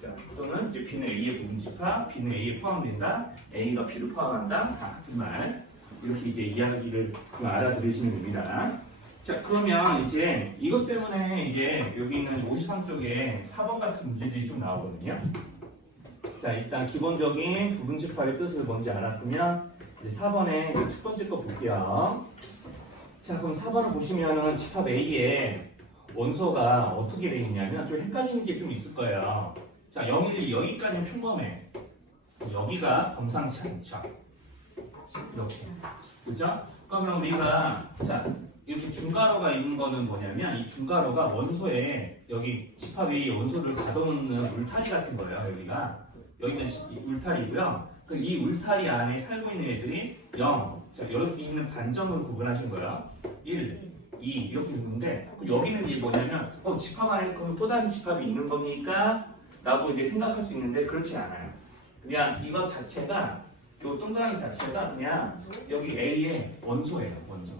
자, 또는 이제 B는 A의 부분 집합, B는 A에 포함된다, A가 B를 포함한다, 다 같은 말. 이렇게 이제 이야기를 알아들으시면 됩니다. 자, 그러면 이제 이것 때문에 이제 여기 있는 53쪽에 4번 같은 문제들이 좀 나오거든요. 자, 일단 기본적인 부분 집합의 뜻을 뭔지 알았으면 이제 4번에 첫 번째 거 볼게요. 자, 그럼 4번을 보시면은 집합 A에 원소가 어떻게 되어 있냐면 좀 헷갈리는 게 좀 있을 거예요. 자, 0, 1, 여기까지는 평범해. 여기가 범상치 않죠. 이렇게. 그죠? 그러면 우리가 자, 이렇게 중괄호가 있는 거는 뭐냐면 이 중괄호가 원소에 여기 집합이 원소를 가둬놓는 울타리 같은 거예요. 여기는 울타리고요. 그 이 울타리 안에 살고 있는 애들이 0. 자, 여기 있는 반점으로 구분하신 거예요. 1, 2 이렇게 있는데 여기는 이제 뭐냐면 집합 안에 그럼 또 다른 집합이 있는 겁니까? 라고 이제 생각할 수 있는데 그렇지 않아요. 그냥 이것 자체가 이 동그라미 자체가 그냥 여기 A의 원소예요. 원소.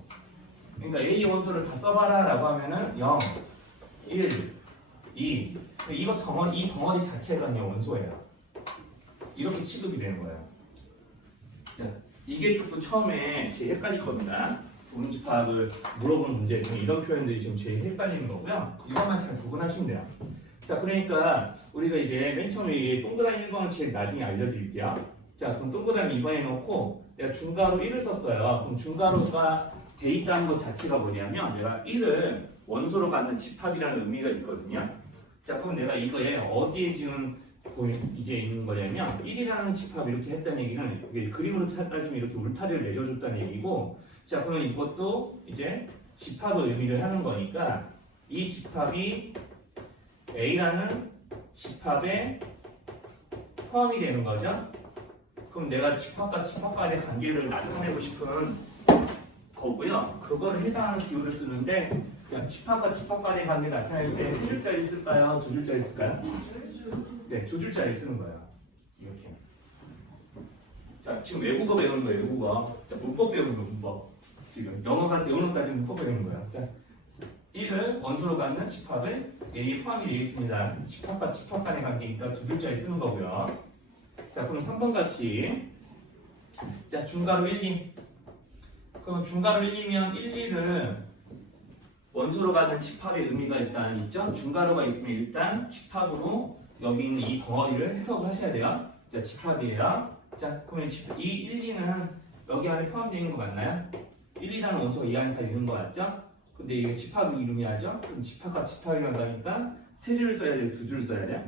그러니까 A 원소를 다 써봐라 라고 하면은 0, 1, 2 이 덩어리 자체가 그냥 원소예요. 이렇게 취급이 되는 거예요. 자, 이게 조금 처음에 제일 헷갈리거든요. 부분집 파악을 물어보는 문제 중에 이런 표현들이 좀 제일 헷갈리는 거고요. 이것만 잘 구분하시면 돼요. 자, 그러니까 우리가 이제 맨 처음에 동그라미 1번을 제일 나중에 알려드릴게요. 자, 그럼 동그라미 2번에 놓고 내가 중괄호 1을 썼어요. 그럼 중괄호가 돼 있다는 것 자체가 뭐냐면 내가 1을 원소로 갖는 집합이라는 의미가 있거든요. 자, 그럼 내가 이거에 어디에 지금 이제 있는 거냐면 1이라는 집합 이렇게 했다는 얘기는 이게 그림으로 따지면 이렇게 울타리를 내줘줬다는 얘기고, 자, 그러면 이것도 이제 집합을 의미를 하는 거니까 이 집합이 A라는 집합에 포함이 되는 거죠. 그럼 내가 집합과 집합 간의 관계를 나타내고 싶은 거고요. 그거를 해당하는 기호를 쓰는데, 자, 집합과 집합 간의 관계를 나타낼 때 세 줄짜리 쓸까요? 두 줄짜리 쓸까요? 네, 두 줄짜리 쓰는 거예요. 이렇게. 자, 지금 외국어 배우는 거예요. 외국어. 자, 문법 배우는 거예요. 문법. 지금 영어까지 문법 배우는 거예요. 자, 1을 원소로 갖는 집합에 A에 포함이 되어 있습니다. 집합과 집합 간의 관계니까 두 줄짜리 쓰는 거고요. 자, 그럼 3번 같이, 자, 중괄호 1, 2. 그럼 중괄호 1, 2면 1, 2를 원소로 갖는 집합의 의미가 일단 있죠. 중괄호가 있으면 일단 집합으로 여기 있는 이 덩어리를 해석을 하셔야 돼요. 자, 집합이에요. 자, 그러면 이 1, 2는 여기 안에 포함되어 있는 거 맞나요? 1, 2라는 원소가 이 안에 다 있는 거 맞죠? 근데 이게 집합 이름이 하죠? 그럼 집합과 집합이 한다니까 세 줄을 써야 돼요? 두 줄을 써야 돼요?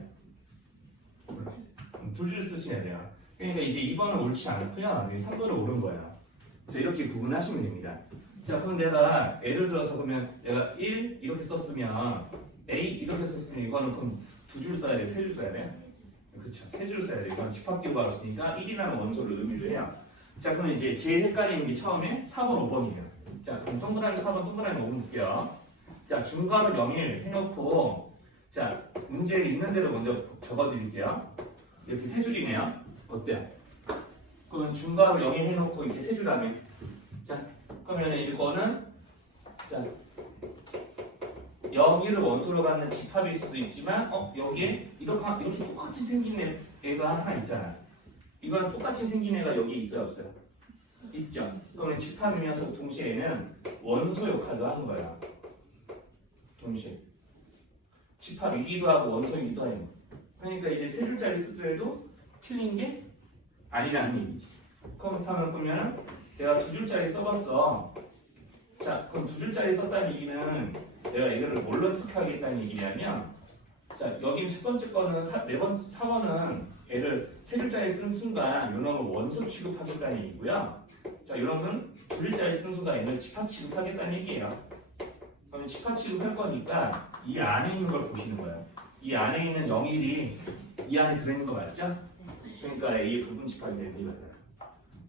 두 줄 쓰셔야 돼요. 그러니까 이제 2번은 옳지 않고요. 3번은 옳은 거예요. 자, 이렇게 구분하시면 됩니다. 자, 그럼 내가 예를 들어서 그러면 내가 1 이렇게 썼으면 A 이렇게 썼으면 이거는 그럼 두 줄 써야 돼요? 세 줄 써야 돼요? 그렇죠. 세 줄 써야 돼요. 이건 집합기호가 없으니까 1이라는 원소를 의미를 해요. 자, 그럼 이제 제일 헷갈리는 게 처음에 4번, 5번이에요. 자, 그럼 동그라미 4번, 동그라미 5번 볼게요. 자, 중괄호 0일 해놓고, 자, 문제를 있는 대로 먼저 적어드릴게요. 이렇게 세 줄이네요. 어때요? 그러면 중괄호 0일 해놓고 이렇게 세 줄 하면, 자, 그러면 이거는, 자, 0일을 원소로 갖는 집합일 수도 있지만, 여기에 이렇게 똑같이 생긴 애가 하나 있잖아요. 이거랑 똑같이 생긴 애가 여기 있어요, 없어요? 있죠. 그러면 집합이면서 동시에는 원소 역할도 하는 거야. 동시에. 집합이기도 하고 원소이기도 해요. 그러니까 이제 세 줄짜리 쓰더라도 틀린 게 아니라는 얘기지. 그렇다면 그러면 내가 두 줄짜리 써봤어. 자, 그럼 두 줄짜리 썼다는 얘기는 내가 이거를 뭘로 해석하겠다는 얘기냐면, 자, 여기 첫 번째 거는 4번은 얘를 세 줄짜리 쓴 순간 이런 걸 원소 취급하겠다는 얘기고요. 자, 이런 건 두 줄짜리 쓴 순간 얘는 집합 취급하겠다는 얘기예요. 그러면 집합 취급할 거니까 이 안에 있는 걸 보시는 거예요. 이 안에 있는 0일이 이 안에 들어있는 거 맞죠? 그러니까 A의 부분 집합이 되는 거예요.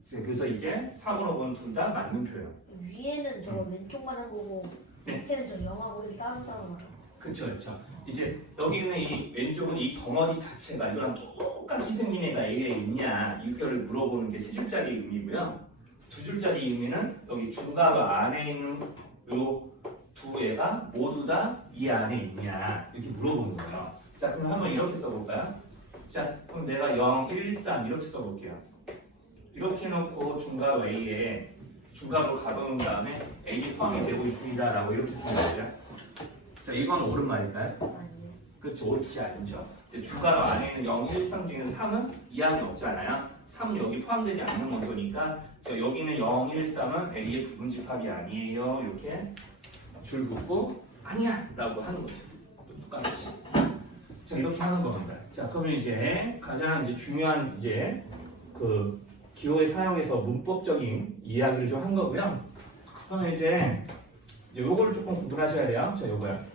그래서 이제 3번, 5번 둘 다 맞는 표현. 위에는 저 왼쪽만 한 거고 네. 밑에는 저 영하고 이렇게 따로따로 말하고. 그쵸, 그쵸. 이제 여기는 이 왼쪽은 이 덩어리 자체가 이거랑 똑같이 생긴 애가 A에 있냐 이거를 물어보는 게 세 줄짜리 의미고요. 두 줄짜리 의미는 여기 중괄호 안에 있는 요 두 애가 모두 다 이 안에 있냐 이렇게 물어보는 거예요. 자, 그럼 한번 이렇게 써볼까요? 자, 그럼 내가 0, 1, 3 이렇게 써볼게요. 이렇게 해놓고 중괄호 A에 중괄호 가둬놓은 다음에 A에 포함이 되고 있습니다 라고 이렇게 쓰는 거예요. 자, 이건 옳은 말일까요? 아니에요. 그렇죠. 옳지 않죠. 중괄호 안에 있는 0, 1, 3 중에는 3은 이 안에 없잖아요. 3은 여기 포함되지 않는 원소니까 여기는 0, 1, 3은 A의 부분 집합이 아니에요. 이렇게 줄 긋고 아니야 라고 하는 거죠. 똑같이. 자, 이렇게 하는 겁니다. 자, 그러면 이제 가장 이제 중요한 이제 그 기호의 사용에서 문법적인 이야기를 좀 한 거고요. 그러면 이제 요거를 조금 구분하셔야 돼요. 자, 요거요.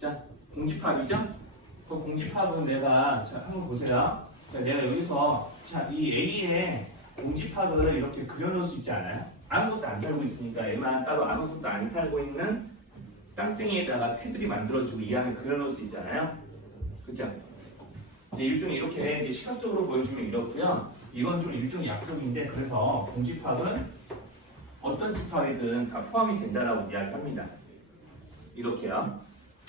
자, 공집합이죠? 그 공집합은 내가, 자, 한번 보세요. 자, 내가 여기서, 자, 이 A의 공집합을 이렇게 그려놓을 수 있지 않아요? 아무것도 안 살고 있으니까 얘만 따로 아무것도 안 살고 있는 땅덩이에다가 테두리 만들어주고 이 안에 그려놓을 수 있잖아요? 그죠? 이제 일종의 이렇게 이제 시각적으로 보여주면 이렇고요. 이건 좀 일종의 약속인데, 그래서 공집합은 어떤 집합이든 다 포함이 된다라고 이야기합니다. 이렇게요.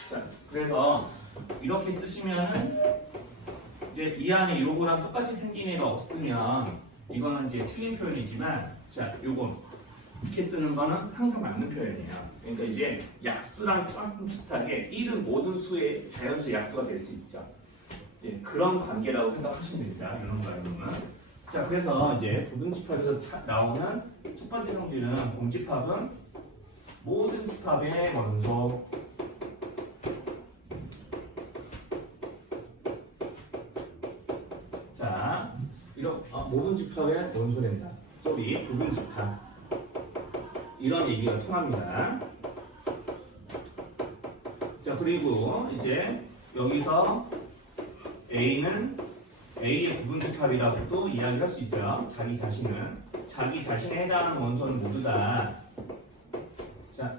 자, 그래서 이렇게 쓰시면은 이제 이 안에 요거랑 똑같이 생긴 애가 없으면 이거는 이제 틀린 표현이지만 자 요거 이렇게 쓰는 거는 항상 맞는 표현이에요. 그러니까 이제 약수랑 조금 비슷하게 1은 모든 수의 자연수 약수가 될 수 있죠. 예, 그런 관계라고 생각하시면 됩니다. 이런 거는. 자 그래서 이제 부분집합에서 나오는 첫 번째 성질은 공집합은 모든 집합의 원소. 자, 이런 모든 집합의 원소된다. 소리 부분 집합. 이런 얘기가 통합니다. 자, 그리고 이제 여기서 A는 A의 부분 집합이라고도 이야기할 수 있어요. 자기 자신에 해당하는 원소는 모두 다 자,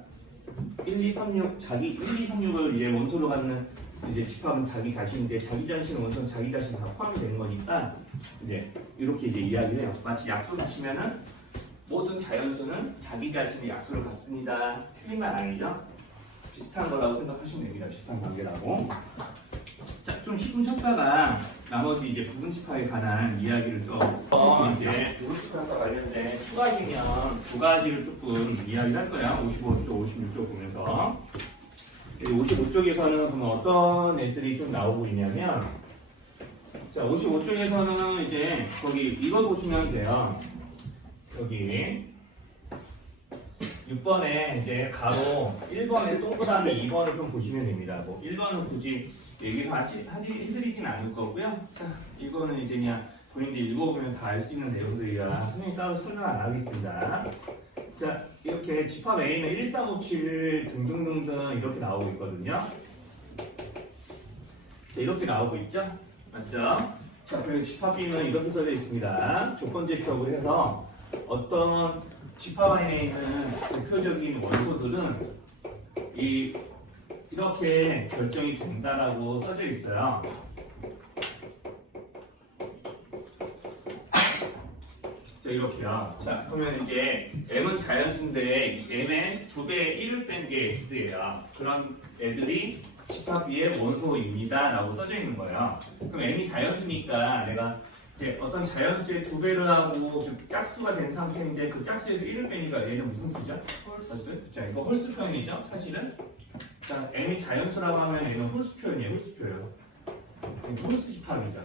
1, 2, 3, 6 자기 1, 2, 3, 6을 이제 원소로 갖는 이제 집합은 자기 자신인데 자기 자신의 원소는 자기 자신 다 포함이 되는 거니까 이제 이렇게 이제 이야기를 해요. 마치 약속하시면은 모든 자연수는 자기 자신의 약수를 갖습니다. 틀린 말 아니죠? 비슷한 거라고 생각하시면 됩니다. 비슷한 관계라고. 자, 좀 10분 쉬었다가 나머지 이제 부분집합에 관한 이야기를 좀 이제 부분집합과 관련된 추가이면 두 가지를 조금 이야기할 거야. 55쪽, 56쪽 보면서 55쪽에서는 그러면 어떤 애들이 좀 나오고 있냐면 자, 55쪽에서는 이제 거기 이거 보시면 돼요. 여기 6번에 이제 가로 1번에 동그라미 2번을 좀 보시면 됩니다. 뭐 1번은 굳이 얘기를 해드리진 않을 거고요. 자, 이거는 이제 그냥 본인들이 읽어보면 다 알 수 있는 내용들이라 선생님 따로 설명 안 하겠습니다. 자, 이렇게 집합 A는 1, 4, 5, 7 등등등등 이렇게 나오고 있거든요. 자, 이렇게 나오고 있죠? 맞죠? 자, 그리고 집합 B는 이렇게 써져 있습니다. 조건제식으로 해서 어떤 집합 안에 있는 대표적인 원소들은 이렇게 결정이 된다라고 써져 있어요. 자, 이렇게요. 자, 그러면 이제 M은 자연수인데 M의 2배의 1을 뺀 게 X예요. 그런 애들이 집합 B의 원소입니다. 라고 써져 있는 거예요. 그럼 M이 자연수니까 내가 이제 어떤 자연수의 2배를 하고 짝수가 된 상태인데 그 짝수에서 1을 빼니까 얘는 무슨 수죠? 홀수? 자, 이거 홀수 표현이죠, 사실은. 자, M이 자연수라고 하면 얘는 홀수 표현이에요, 홀수 표현. 홀수 집합이죠.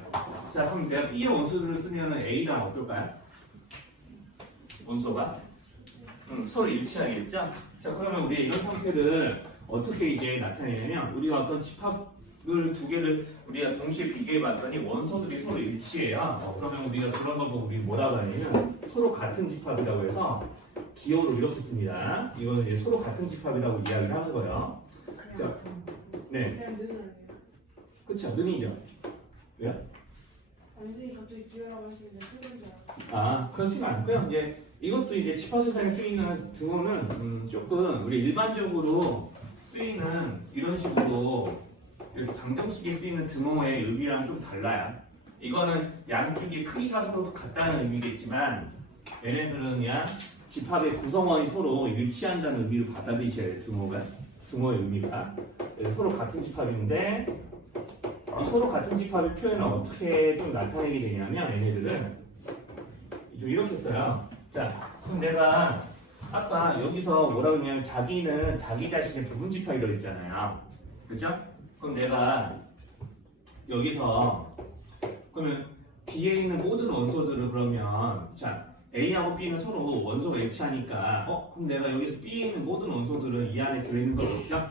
자, 그럼 내가 B의 원소들을 쓰면 A랑 어떨까요? 원소가? 서로 일치하겠죠? 자, 그러면 우리 이런 상태를 어떻게 이제 나타내냐면 우리가 어떤 집합을 두 개를 우리가 동시에 비교해 봤더니 원소들이 서로 일치해요. 그러면 우리가 그런 걸 보고 우리 뭐라고 하냐면 서로 같은 집합이라고 해서 기호로 이렇게 씁니다. 이거는 이제 서로 같은 집합이라고 이야기를 하는 거예요. 자, 네. 그냥 느는 아니에요. 그쵸, 는이죠. 왜요? 선생님 갑자기 기회라고 하시는데 쓰는 줄 알았어요. 아, 그렇지가 않고요. 이제 이것도 이제 집합세상에 쓰이는 등호는 조금 우리 일반적으로 쓰이는 이런 식으로 이렇게 방정식에 쓰이는 등호의 의미랑 좀 달라요. 이거는 양쪽의 크기가 서로 같다는 의미겠지만 얘네들은 그냥 집합의 구성원이 서로 일치한다는 의미로 받아들이셔야 돼요. 등호의 의미가. 그래서 서로 같은 집합인데 이 서로 같은 집합의 표현을 어떻게 좀 나타내게 되냐면 얘네들은 좀 이렇게 써요. 자, 그럼 내가 아까 여기서 뭐라고 했냐면 자기는 자기 자신의 부분 집합이라고 했잖아요. 그렇죠? 그럼 내가 여기서 그러면 B에 있는 모든 원소들을 그러면 자 A하고 B는 서로 원소가 일치하니까 그럼 내가 여기서 B에 있는 모든 원소들은 이 안에 들어있는 거겠죠?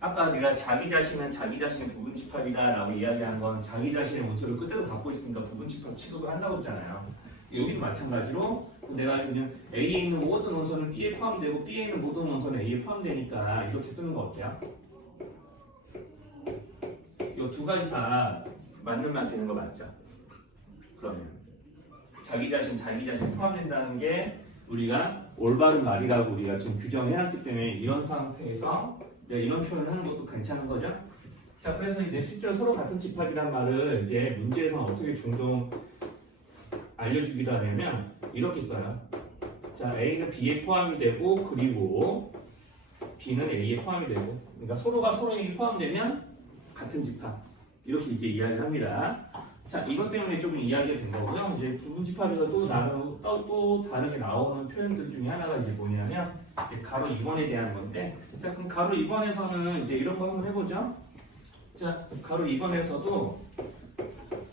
아까 내가 자기 자신은 자기 자신의 부분 집합이다라고 이야기한 건 자기 자신의 원소를 그대로 갖고 있으니까 부분 집합 취급을 한다고 했잖아요. 여기도 마찬가지로 내가 그냥 A에 있는 모든 원소는 B에 포함되고 B에 있는 모든 원소는 A에 포함되니까 이렇게 쓰는 거 어때요? 이 두 가지 다 맞는 되는 거 맞죠? 그러면 자기 자신 포함된다는 게 우리가 올바른 말이라고 우리가 지금 규정해놨기 때문에 이런 상태에서 이런 표현을 하는 것도 괜찮은 거죠? 자, 그래서 이제 실제로 서로 같은 집합이란 말을 이제 문제에서 어떻게 종종 알려주기도 하냐면 이렇게 써요. 자, A는 B에 포함이 되고 그리고 B는 A에 포함이 되고 그러니까 서로가 서로에게 포함되면 같은 집합 이렇게 이제 이야기를 합니다. 자, 이것 때문에 조금 이야기가 된 거고요. 이제 부분집합에서 또 다르게 나오는 표현들 중에 하나가 이제 뭐냐면 이제 가로 2번에 대한 건데, 자, 그럼 가로 2번에서는 이제 이런 거 한번 해보죠. 자, 가로 2번에서도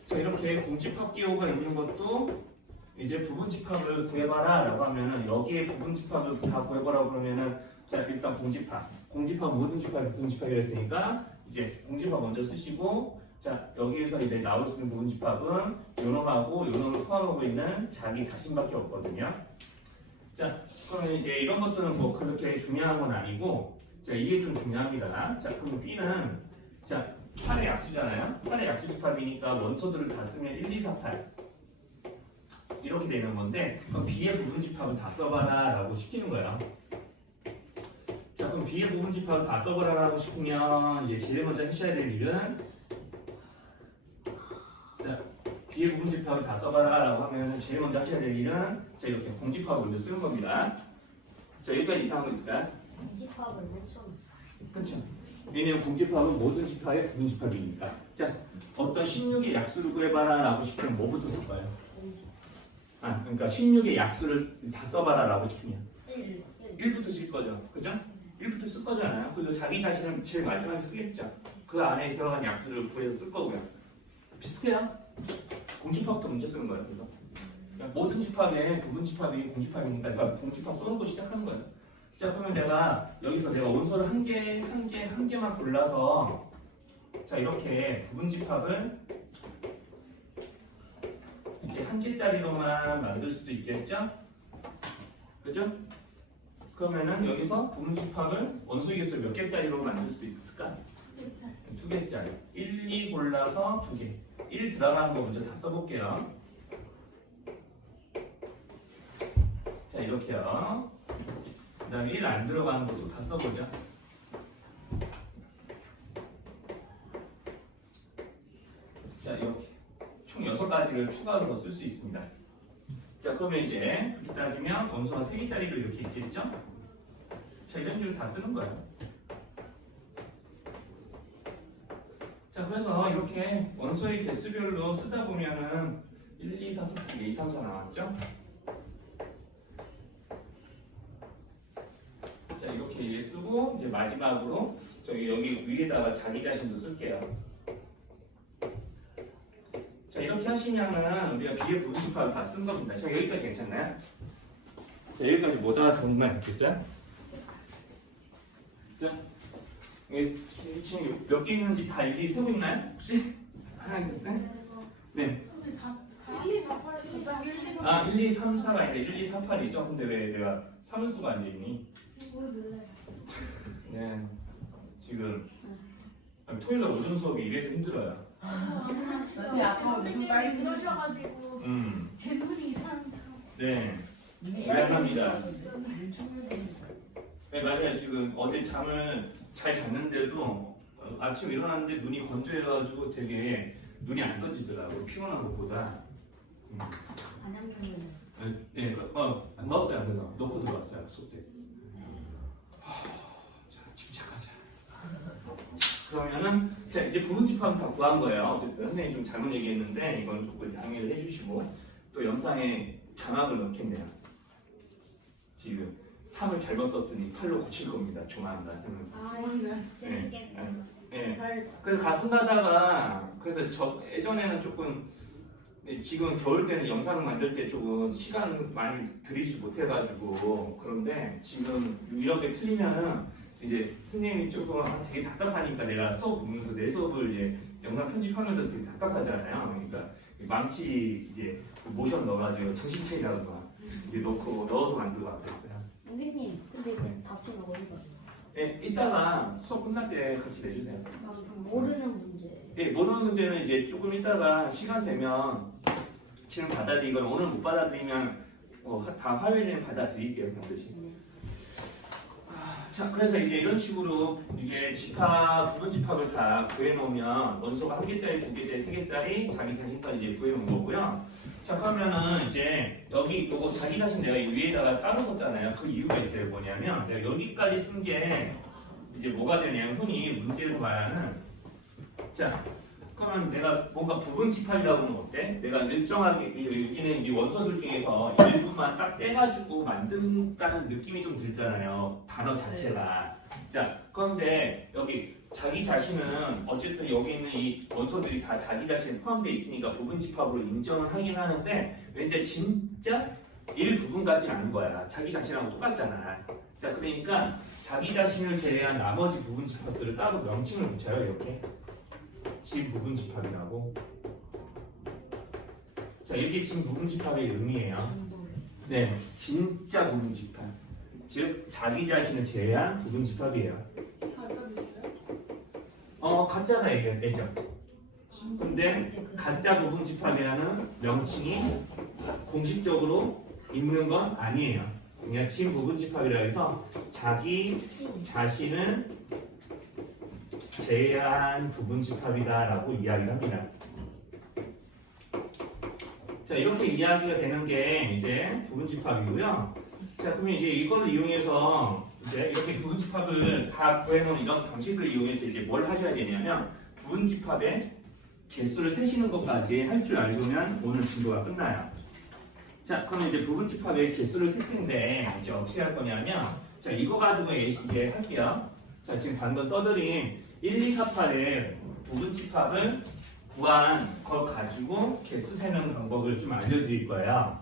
자, 이렇게 공집합 기호가 있는 것도 이제 부분집합을 구해봐라라고 하면은 여기에 부분집합을 다 구해보라고 그러면은 자, 일단 공집합 모든 집합이 부분집합이라 했으니까 이제 공집합 먼저 쓰시고, 자, 여기에서 이제 나올 수 있는 부분집합은 요놈하고 요놈을 포함하고 있는 자기 자신밖에 없거든요. 자, 그러면 이제 이런 것들은 뭐 그렇게 중요한 건 아니고, 자, 이게 좀 중요합니다. 자, 그럼 B는 자, 8의 약수잖아요. 8의 약수 집합이니까 원소들을 다 쓰면 1, 2, 4, 8 이렇게 되는 건데, 그럼 B의 부분집합은 다 써봐라 라고 시키는 거예요. 자, 그럼 B의 부분집합을 다 써봐라 라고 시키면 이제 제일 먼저 하셔야 될 일은, 자, B의 부분집합을 다 써봐라 라고 하면 제일 먼저 하셔야 될 일은 자, 이렇게 공집합을 먼저 쓰는 겁니다. 자, 여기까지 이상한 거 있을까요? 공집합을 맨 처음 써. 그렇죠. 왜냐면 공집합은 모든 집합의 부분집합이니까. 자, 어떤 16의 약수를 구해봐라 라고 시키면 뭐부터 쓸 거예요? 공집. 아, 그러니까 16의 약수를 다 써봐라 라고 시키면 1. 1부터 쓸 거죠. 그죠? 1부터 쓸 거잖아요. 그리고 자기 자신을 제일 마지막에 쓰겠죠. 그 안에 들어간 약수를 구해서 쓸 거고요. 비슷해요. 공집합도 문제 쓰는 거예요. 그래서 그러니까 모든 집합의 부분집합이 공집합이니까 그러니까 공집합 써놓고 시작하는 거예요. 자, 그러면 내가 여기서 내가 원소를 한 개만 골라서 자, 이렇게 부분집합을 이렇게 한 개짜리로만 만들 수도 있겠죠? 그죠? 그러면은 여기서 부분집합을 원소 개수 몇 개짜리로 만들 수도 있을까? 두 개짜리. 1, 2 골라서 두 개. 1 들어가는 거 먼저 다 써볼게요. 자, 이렇게요. 그 다음에 1 안 들어가는 것도 다 써보자. 자, 이렇게. 총 6가지를 추가로 더 쓸 수 있습니다. 자, 그러면 이제 그렇게 따지면 원소가 3개짜리로 이렇게 있겠죠? 자, 이런 식으로 다 쓰는 거예요. 자, 그래서 이렇게 원소의 개수별로 쓰다 보면은 1, 2, 4, 4, 2, 3, 4 나왔죠? 자, 이렇게 쓰고 이제 마지막으로 저기 여기 위에다가 자기 자신도 쓸게요. 자, 이렇게 하시면은 우리가 B의 부분집합을 다 쓴 겁니다. 자, 여기까지 괜찮나요? 자, 여기까지 못 알아듣는 있겠어요? 자, 여기 지금 몇 개 있는지 다 일일이 세고 있나요? 혹시? 하나, 둘, 셋? 네. 1, 2, 4, 8에서 갑자기 1, 2, 4, 8. 아, 1, 2, 3, 4가 아니라 1, 2, 4, 8이죠? 근데 왜 내가 사문수가 앉아있니? 뭘 놀래? 네. 지금 토요일 날 오전 수업이 이래서 힘들어요. 어제 아빠 무슨 빨리 그러셔가지고 제 눈이 이상하다. 네. 미안합니다. 네, 맞아요. 지금 어제 잠을 잘 잤는데도 아침에 일어났는데 눈이 건조해가지고 되게 눈이 안 떠지더라고요. 피곤한 것보다. 반항적이네. 네, 넣었어요. 그래서 넣고 들어왔어요. 수업 때. 자, 침착하자. 그러면은 자, 이제 부분집합은 다 구한 거예요. 어쨌든 선생님이 좀 잘못 얘기했는데 이건 조금 양해를 해주시고 또 영상에 자막을 넣겠네요. 지금 3을 잘못 썼으니 8로 고칠 겁니다. 조만간. 좋은데. 재밌겠네요. 네. 다행이다. 그래서 가끔 가다가 그래서 저 예전에는 조금 지금 겨울 때는 영상을 만들 때 조금 시간 많이 들이지 못해가지고 그런데 지금 이렇게 틀리면은 이제 선생님이 조금 되게 답답하니까 내가 수업 보면서 내 수업을 이제 영상 편집하면서 되게 답답하잖아요. 그러니까 망치 이제 모션 넣어가지고 정신체이라든가 이제 넣어서 만들고 왔겠어요. 선생님, 근데 그 답좀 어디 가요? 네, 이따가 수업 끝날 때 같이 내주세요. 모르는 문제. 네, 모르는 문제는 이제 조금 이따가 시간 되면 지금 받아들이건 오늘 못 받아들이면 다 화요일에 받아들일게요. 반드시. 자, 그래서 이제 이런 식으로 이게 부분집합을 다 구해놓으면 원소가 한 개짜리, 두 개짜리, 세 개짜리 자기 자신까지 이제 구해놓은 거고요. 자, 그러면은 이제 여기 요거 자기 자신 내가 위에다가 따로 썼잖아요. 그 이유가 있어요. 뭐냐면 내가 여기까지 쓴 게 이제 뭐가 되냐면 흔히 문제에서 말하는 자, 그러면 내가 뭔가 부분 집합이라고 하면 어때? 내가 일정하게 여기는 이 원소들 중에서 일부만 딱 떼가지고 만든다는 느낌이 좀 들잖아요. 단어 자체가. 자, 그런데 여기 자기 자신은 어쨌든 여기 있는 이 원소들이 다 자기 자신에 포함되어 있으니까 부분 집합으로 인정을 하긴 하는데 왠지 진짜 일부분 같지 않은 거야. 자기 자신하고 똑같잖아. 자, 그러니까 자기 자신을 제외한 나머지 부분 집합들을 따로 명칭을 붙여요. 이렇게 진부분 집합이라고. 자, 이게 진부분 집합의 의미예요. 네, 진짜 부분 집합. 즉 자기 자신을 제외한 부분 집합이에요. 가짜도 있어요? 가짜가 얘죠. 근데 가짜 부분 집합이라는 명칭이 공식적으로 있는 건 아니에요. 그냥 진부분 집합이라 해서 자기 자신을 제외한 부분 집합이다라고 이야기를 합니다. 자, 이렇게 이야기가 되는 게 이제 부분 집합이고요. 자, 그러면 이제 이걸 이용해서 이제 이렇게 부분 집합을 다 구해놓은 이런 방식을 이용해서 이제 뭘 하셔야 되냐면 부분 집합의 개수를 세시는 것까지 할 줄 알고면 오늘 진도가 끝나요. 자, 그럼 이제 부분 집합의 개수를 셀 텐데 이제 어떻게 할 거냐면 자, 이거 가지고 이제 할게요. 자, 지금 방금 써드린 1, 2, 4, 8의 부분 집합을 구한 걸 가지고 개수 세는 방법을 좀 알려드릴 거예요.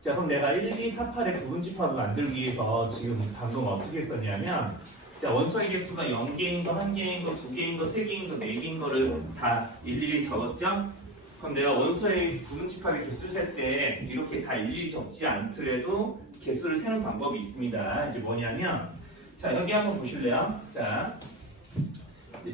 자, 그럼 내가 1, 2, 4, 8의 부분 집합을 만들기 위해서 지금 방금 어떻게 썼냐면 자, 원소의 개수가 0개인 거, 1개인 거, 2개인 거, 3개인 거, 4개인 거를 다 일일이 적었죠? 그럼 내가 원소의 부분 집합의 개수를 셀 때 이렇게 다 일일이 적지 않더라도 개수를 세는 방법이 있습니다. 이제 뭐냐면 자, 여기 한번 보실래요? 자,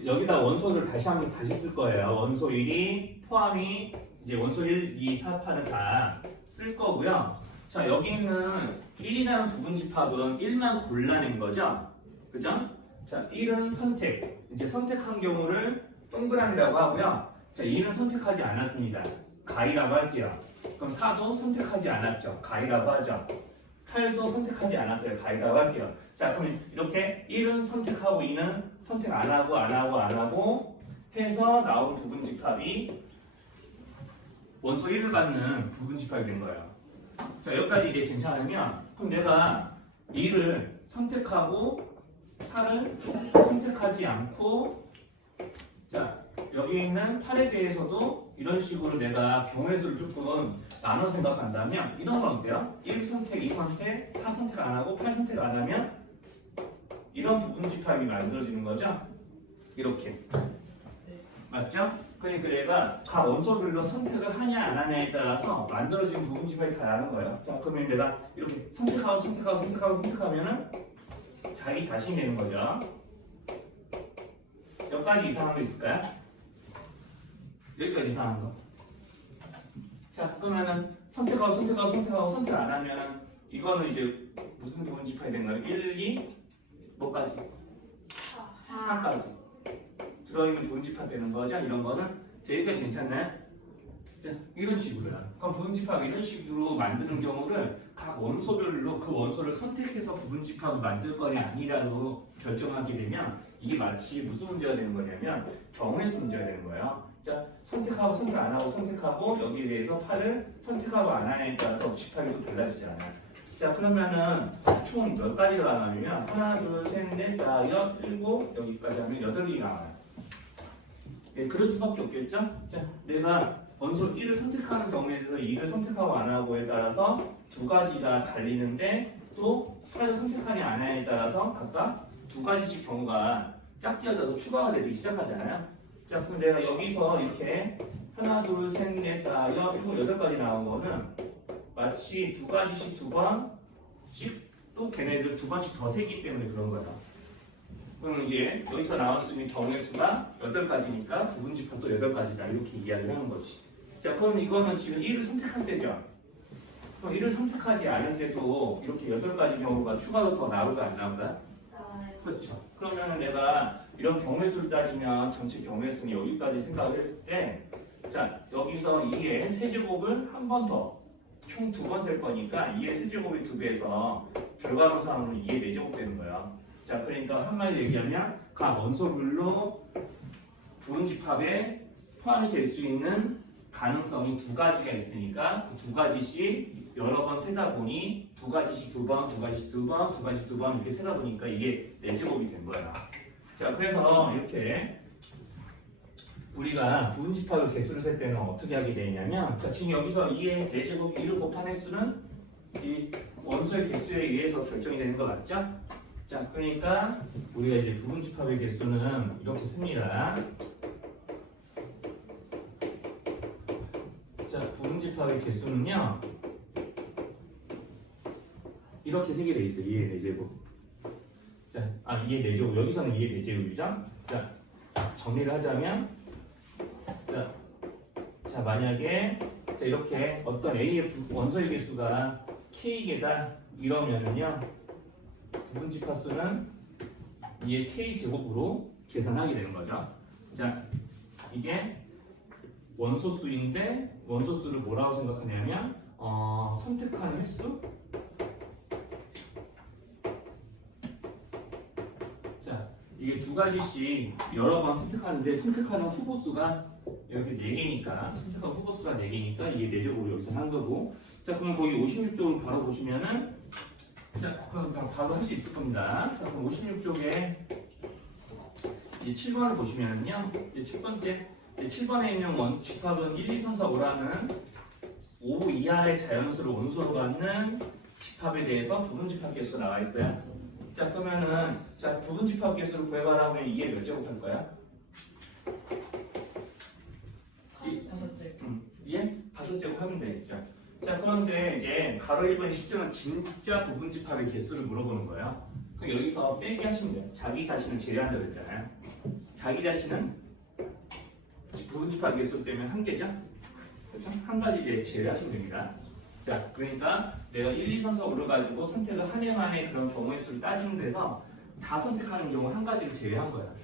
여기다 원소를 다시 쓸 거예요. 원소 1이 포함이 이제 원소 1, 2, 4, 8은 다 쓸 거고요. 자, 여기 있는 1이라는 부분 집합은 1만 골라낸 거죠. 그죠? 자, 1은 선택. 이제 선택한 경우를 동그라미라고 하고요. 자, 2는 선택하지 않았습니다. 가이라고 할게요. 그럼 4도 선택하지 않았죠. 가이라고 하죠. 8도 선택하지 않았어요. 가이라고 할게요. 자, 그럼 이렇게 1은 선택하고 2는 선택 안 하고 해서 나온 부분 집합이 원소 1을 갖는 부분 집합이 된 거예요. 자, 여기까지 이제 괜찮으면 그럼 내가 2를 선택하고 4를 선택하지 않고 자, 여기 있는 8에 대해서도 이런 식으로 내가 경우의 수를 조금 나눠 생각한다면 이런 건 어때요? 1 선택, 2 선택, 4 선택 안 하고 8 선택 안 하면 이런 부분 집합이 만들어지는 거죠? 이렇게. 맞죠? 그러니까 내가 각 원소별로 선택을 하냐 안 하냐에 따라서 만들어진 부분 집합이 다 나는 거예요. 자, 그러면 내가 이렇게 선택하면은 자기 자신이 되는 거죠. 여기까지 이상한 거 있을까요? 여기까지 이상한 거. 자, 그러면은 선택 안 하면은 이거는 이제 무슨 부분 집합이 된 거예요? 1, 2, 뭐까지? 4까지. 들어있는 부분 집합 되는 거죠. 이런 거는 여기까지 괜찮나요? 자, 이런 식으로요. 그럼 부분 집합 이런 식으로 만드는 경우를 각 원소별로 그 원소를 선택해서 부분 집합을 만들 거냐 아니라고 결정하게 되면 이게 마치 무슨 문제가 되는 거냐면 경우의 수 문제가 되는 거예요. 자, 선택하고 선택 안 하고 선택하고 여기에 대해서 8을 선택하고 안 하냐에 따라서 집합이 또 달라지잖아요. 자, 그러면은 총 몇 가지가 나가냐면 하나, 둘, 셋, 넷, 다, 여, 일곱 여기까지 하면 8개가 나와요. 예, 그럴 수밖에 없겠죠? 자, 내가 원소 1을 선택하는 경우에 대해서 2를 선택하고 안 하고에 따라서 두 가지가 갈리는데 또 4를 선택하냐 안 하냐에 따라서 각각 두 가지씩 경우가 짝지어져서 추가가 되기 시작하잖아요. 자, 그럼 내가 여기서 이렇게 하나, 둘, 셋, 넷, 다, 여, 일곱, 8가지 나온 거는 마치 두 가지씩 두 번씩 또 걔네들 두 번씩 더 세기 때문에 그런 거야. 그럼 이제 여기서 나올 수 있는 경우의 수가 8가지니까 부분 집합도 8가지다 이렇게 이야기를 하는 거지. 자, 그럼 이거는 지금 1을 선택할 때죠. 그럼 1을 선택하지 않은데도 이렇게 8가지 경우가 추가로 더 나올까 안 나올까? 그렇죠. 그러면 내가 이런 경우의 수를 따지면 전체 경우의 수는 여기까지 생각을 했을 때 자, 여기서 2의 세제곱을 한 번 더 총 2번 셀 거니까 2의 세제곱이 2배에서 결과론상으로 2의 4제곱 되는 거야. 자, 그러니까 한마디로 얘기하면 각 원소별로 부분 집합에 포함이 될 수 있는 가능성이 두 가지가 있으니까 그 두 가지씩 여러 번 세다 보니 두 가지씩 두 번, 두 가지씩 두 번, 두 가지씩 두 번 이렇게 세다 보니까 이게 4제곱이 된 거야. 자, 그래서 이렇게 우리가 부분집합의 개수를 셀 때는 어떻게 하게 되냐면, 자, 지금 여기서 2의 4제곱 1을 곱한 횟수는 이 원소의 개수에 의해서 결정이 되는 거 맞죠? 자, 그러니까 우리가 이제 부분집합의 개수는 이렇게 씁니다. 자, 부분집합의 개수는요 이렇게 세게 돼 있어요. 2의 4제곱. 자, 2의 4제곱. 여기서는 2의 4제곱이죠. 자, 정리를 하자면, 자, 만약에 자, 이렇게 어떤 A의 원소의 개수가 K개다 이러면은요 부분집합수는 2의 K제곱으로 계산하게 되는 거죠. 자, 이게 원소수인데 원소수를 뭐라고 생각하냐면 선택하는 횟수. 자, 이게 두 가지씩 여러 번 선택하는데 선택하는 후보수가 이렇게 4개니까 선택한 후보수가 4개니까 이게 4제곱으로 여기서 한 거고. 자, 그럼 거기 56쪽을 바로 보시면은, 자, 그럼 바로 할 수 있을 겁니다. 자, 그럼 56쪽에 이제 7번을 보시면은요, 이제 첫 번째 7번에 있는 집합은 1, 2, 3, 4, 5라는 5 이하의 자연수를 원소로 갖는 집합에 대해서 부분집합 개수가 나와 있어요. 자, 그러면은 자, 부분집합 개수를 구해봐라 하면 이게 몇 제곱 할 거야? 예? 5제곱 하면 되겠죠. 자, 그런데 이제 가로 1번의 실제는 진짜 부분집합의 개수를 물어보는 거예요. 그럼 여기서 빼기 하시면 돼요. 자기 자신을 제외한다고 했잖아요. 자기 자신은 부분집합 개수 때문에 한 개죠. 그렇죠? 한 가지 이제 제외하시면 됩니다. 자, 그러니까 내가 1, 2, 3, 4, 5를 가지고 선택을 한 해만에 그런 경우의 수를 따지는 데서 다 선택하는 경우 한 가지를 제외한 거예요.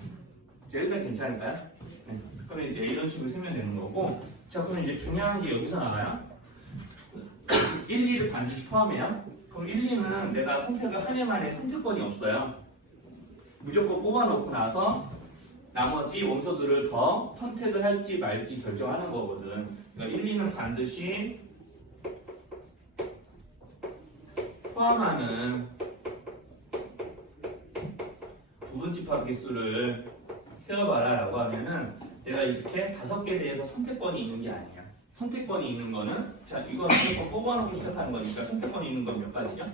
여기까지 괜찮을까요? 네. 그러면 이제 이런 식으로 세면 되는 거고. 자, 그럼 이제 중요한 게 여기서 나와요. 1, 2를 반드시 포함해요. 그럼 1, 2는 내가 선택을 한 해만에 선택권이 없어요. 무조건 뽑아놓고 나서 나머지 원소들을 더 선택을 할지 말지 결정하는 거거든. 그러니까 1, 2는 반드시 포함하는 부분집합 개수를 세어봐라 라고 하면은 내가 이렇게 5개에 대해서 선택권이 있는 게 아니야. 선택권이 있는 거는, 자, 이건 무조건 뽑아놓고 시작하는 거니까 선택권이 있는 건 몇 가지죠?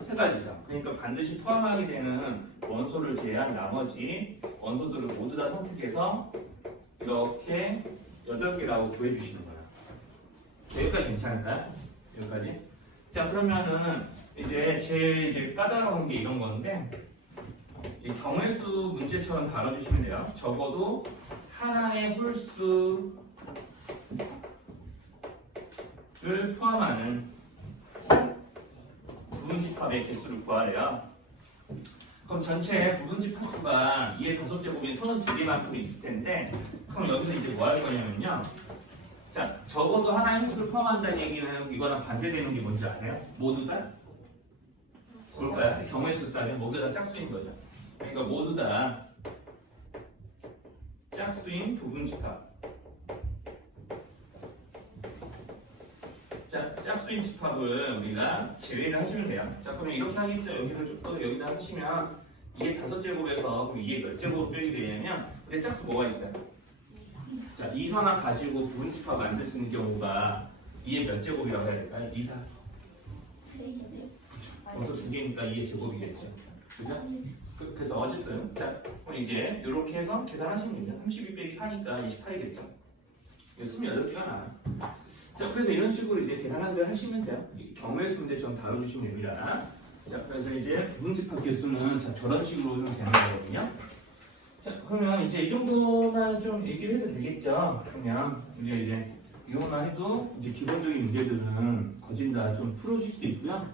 3가지죠. 그러니까 반드시 포함하게 되는 원소를 제외한 나머지 원소들을 모두 다 선택해서 이렇게 8개라고 구해주시는 거야. 여기까지 괜찮을까요? 여기까지? 자, 그러면은 이제 제일 이제 까다로운 게 이런 건데, 이 경우의 수 문제처럼 다뤄주시면 돼요. 적어도 하나의 홀수를 포함하는 부분집합의 개수를 구하래요. 그럼 전체 부분집합수가 2의 5제곱이 32개만큼 있을 텐데, 그럼 여기서 이제 뭐 할 거냐면요. 자, 적어도 하나의 홀수를 포함한다는 얘기는 이거랑 반대되는 게 뭔지 아세요? 모두 다? 뭘까요? 경우의 수자는 모두 다 짝수인 거죠. 그러니까 모두 다 짝수인 부분집합. 자, 짝수인 집합을 우리가 제외를 하시면 돼요. 자, 그러면 이렇게 하겠죠. 여기를 줬고 여기다 하시면 이게 5제곱에서 그럼 이게 몇 제곱 빼게 되냐면 우리 짝수 뭐가 있어요? 자, 이선화 가지고 부분집합 만들 수 있는 경우가 2의 몇 제곱이라고 해야 될까요? 2, 4. 원소 2개니까 2의 제곱이겠죠. 그죠? 그래서 어쨌든 자, 그럼 이제 이렇게 해서 계산하시면 됩니다. 32 빼기 4니까 28이겠죠. 28개가 나와요. 자, 그래서 이런 식으로 이제 계산한 걸 하시면 돼요. 경우의 수 문제처럼 다뤄주시면 됩니다. 자, 그래서 이제 부분집합 개수는 자, 저런 식으로 좀 되는 거거든요. 자, 그러면 이제 이 정도만 좀 얘기를 해도 되겠죠. 그러면 우리가 이제 이것만 해도 이제 기본적인 문제들은 거진 다 좀 풀어질 수 있고요.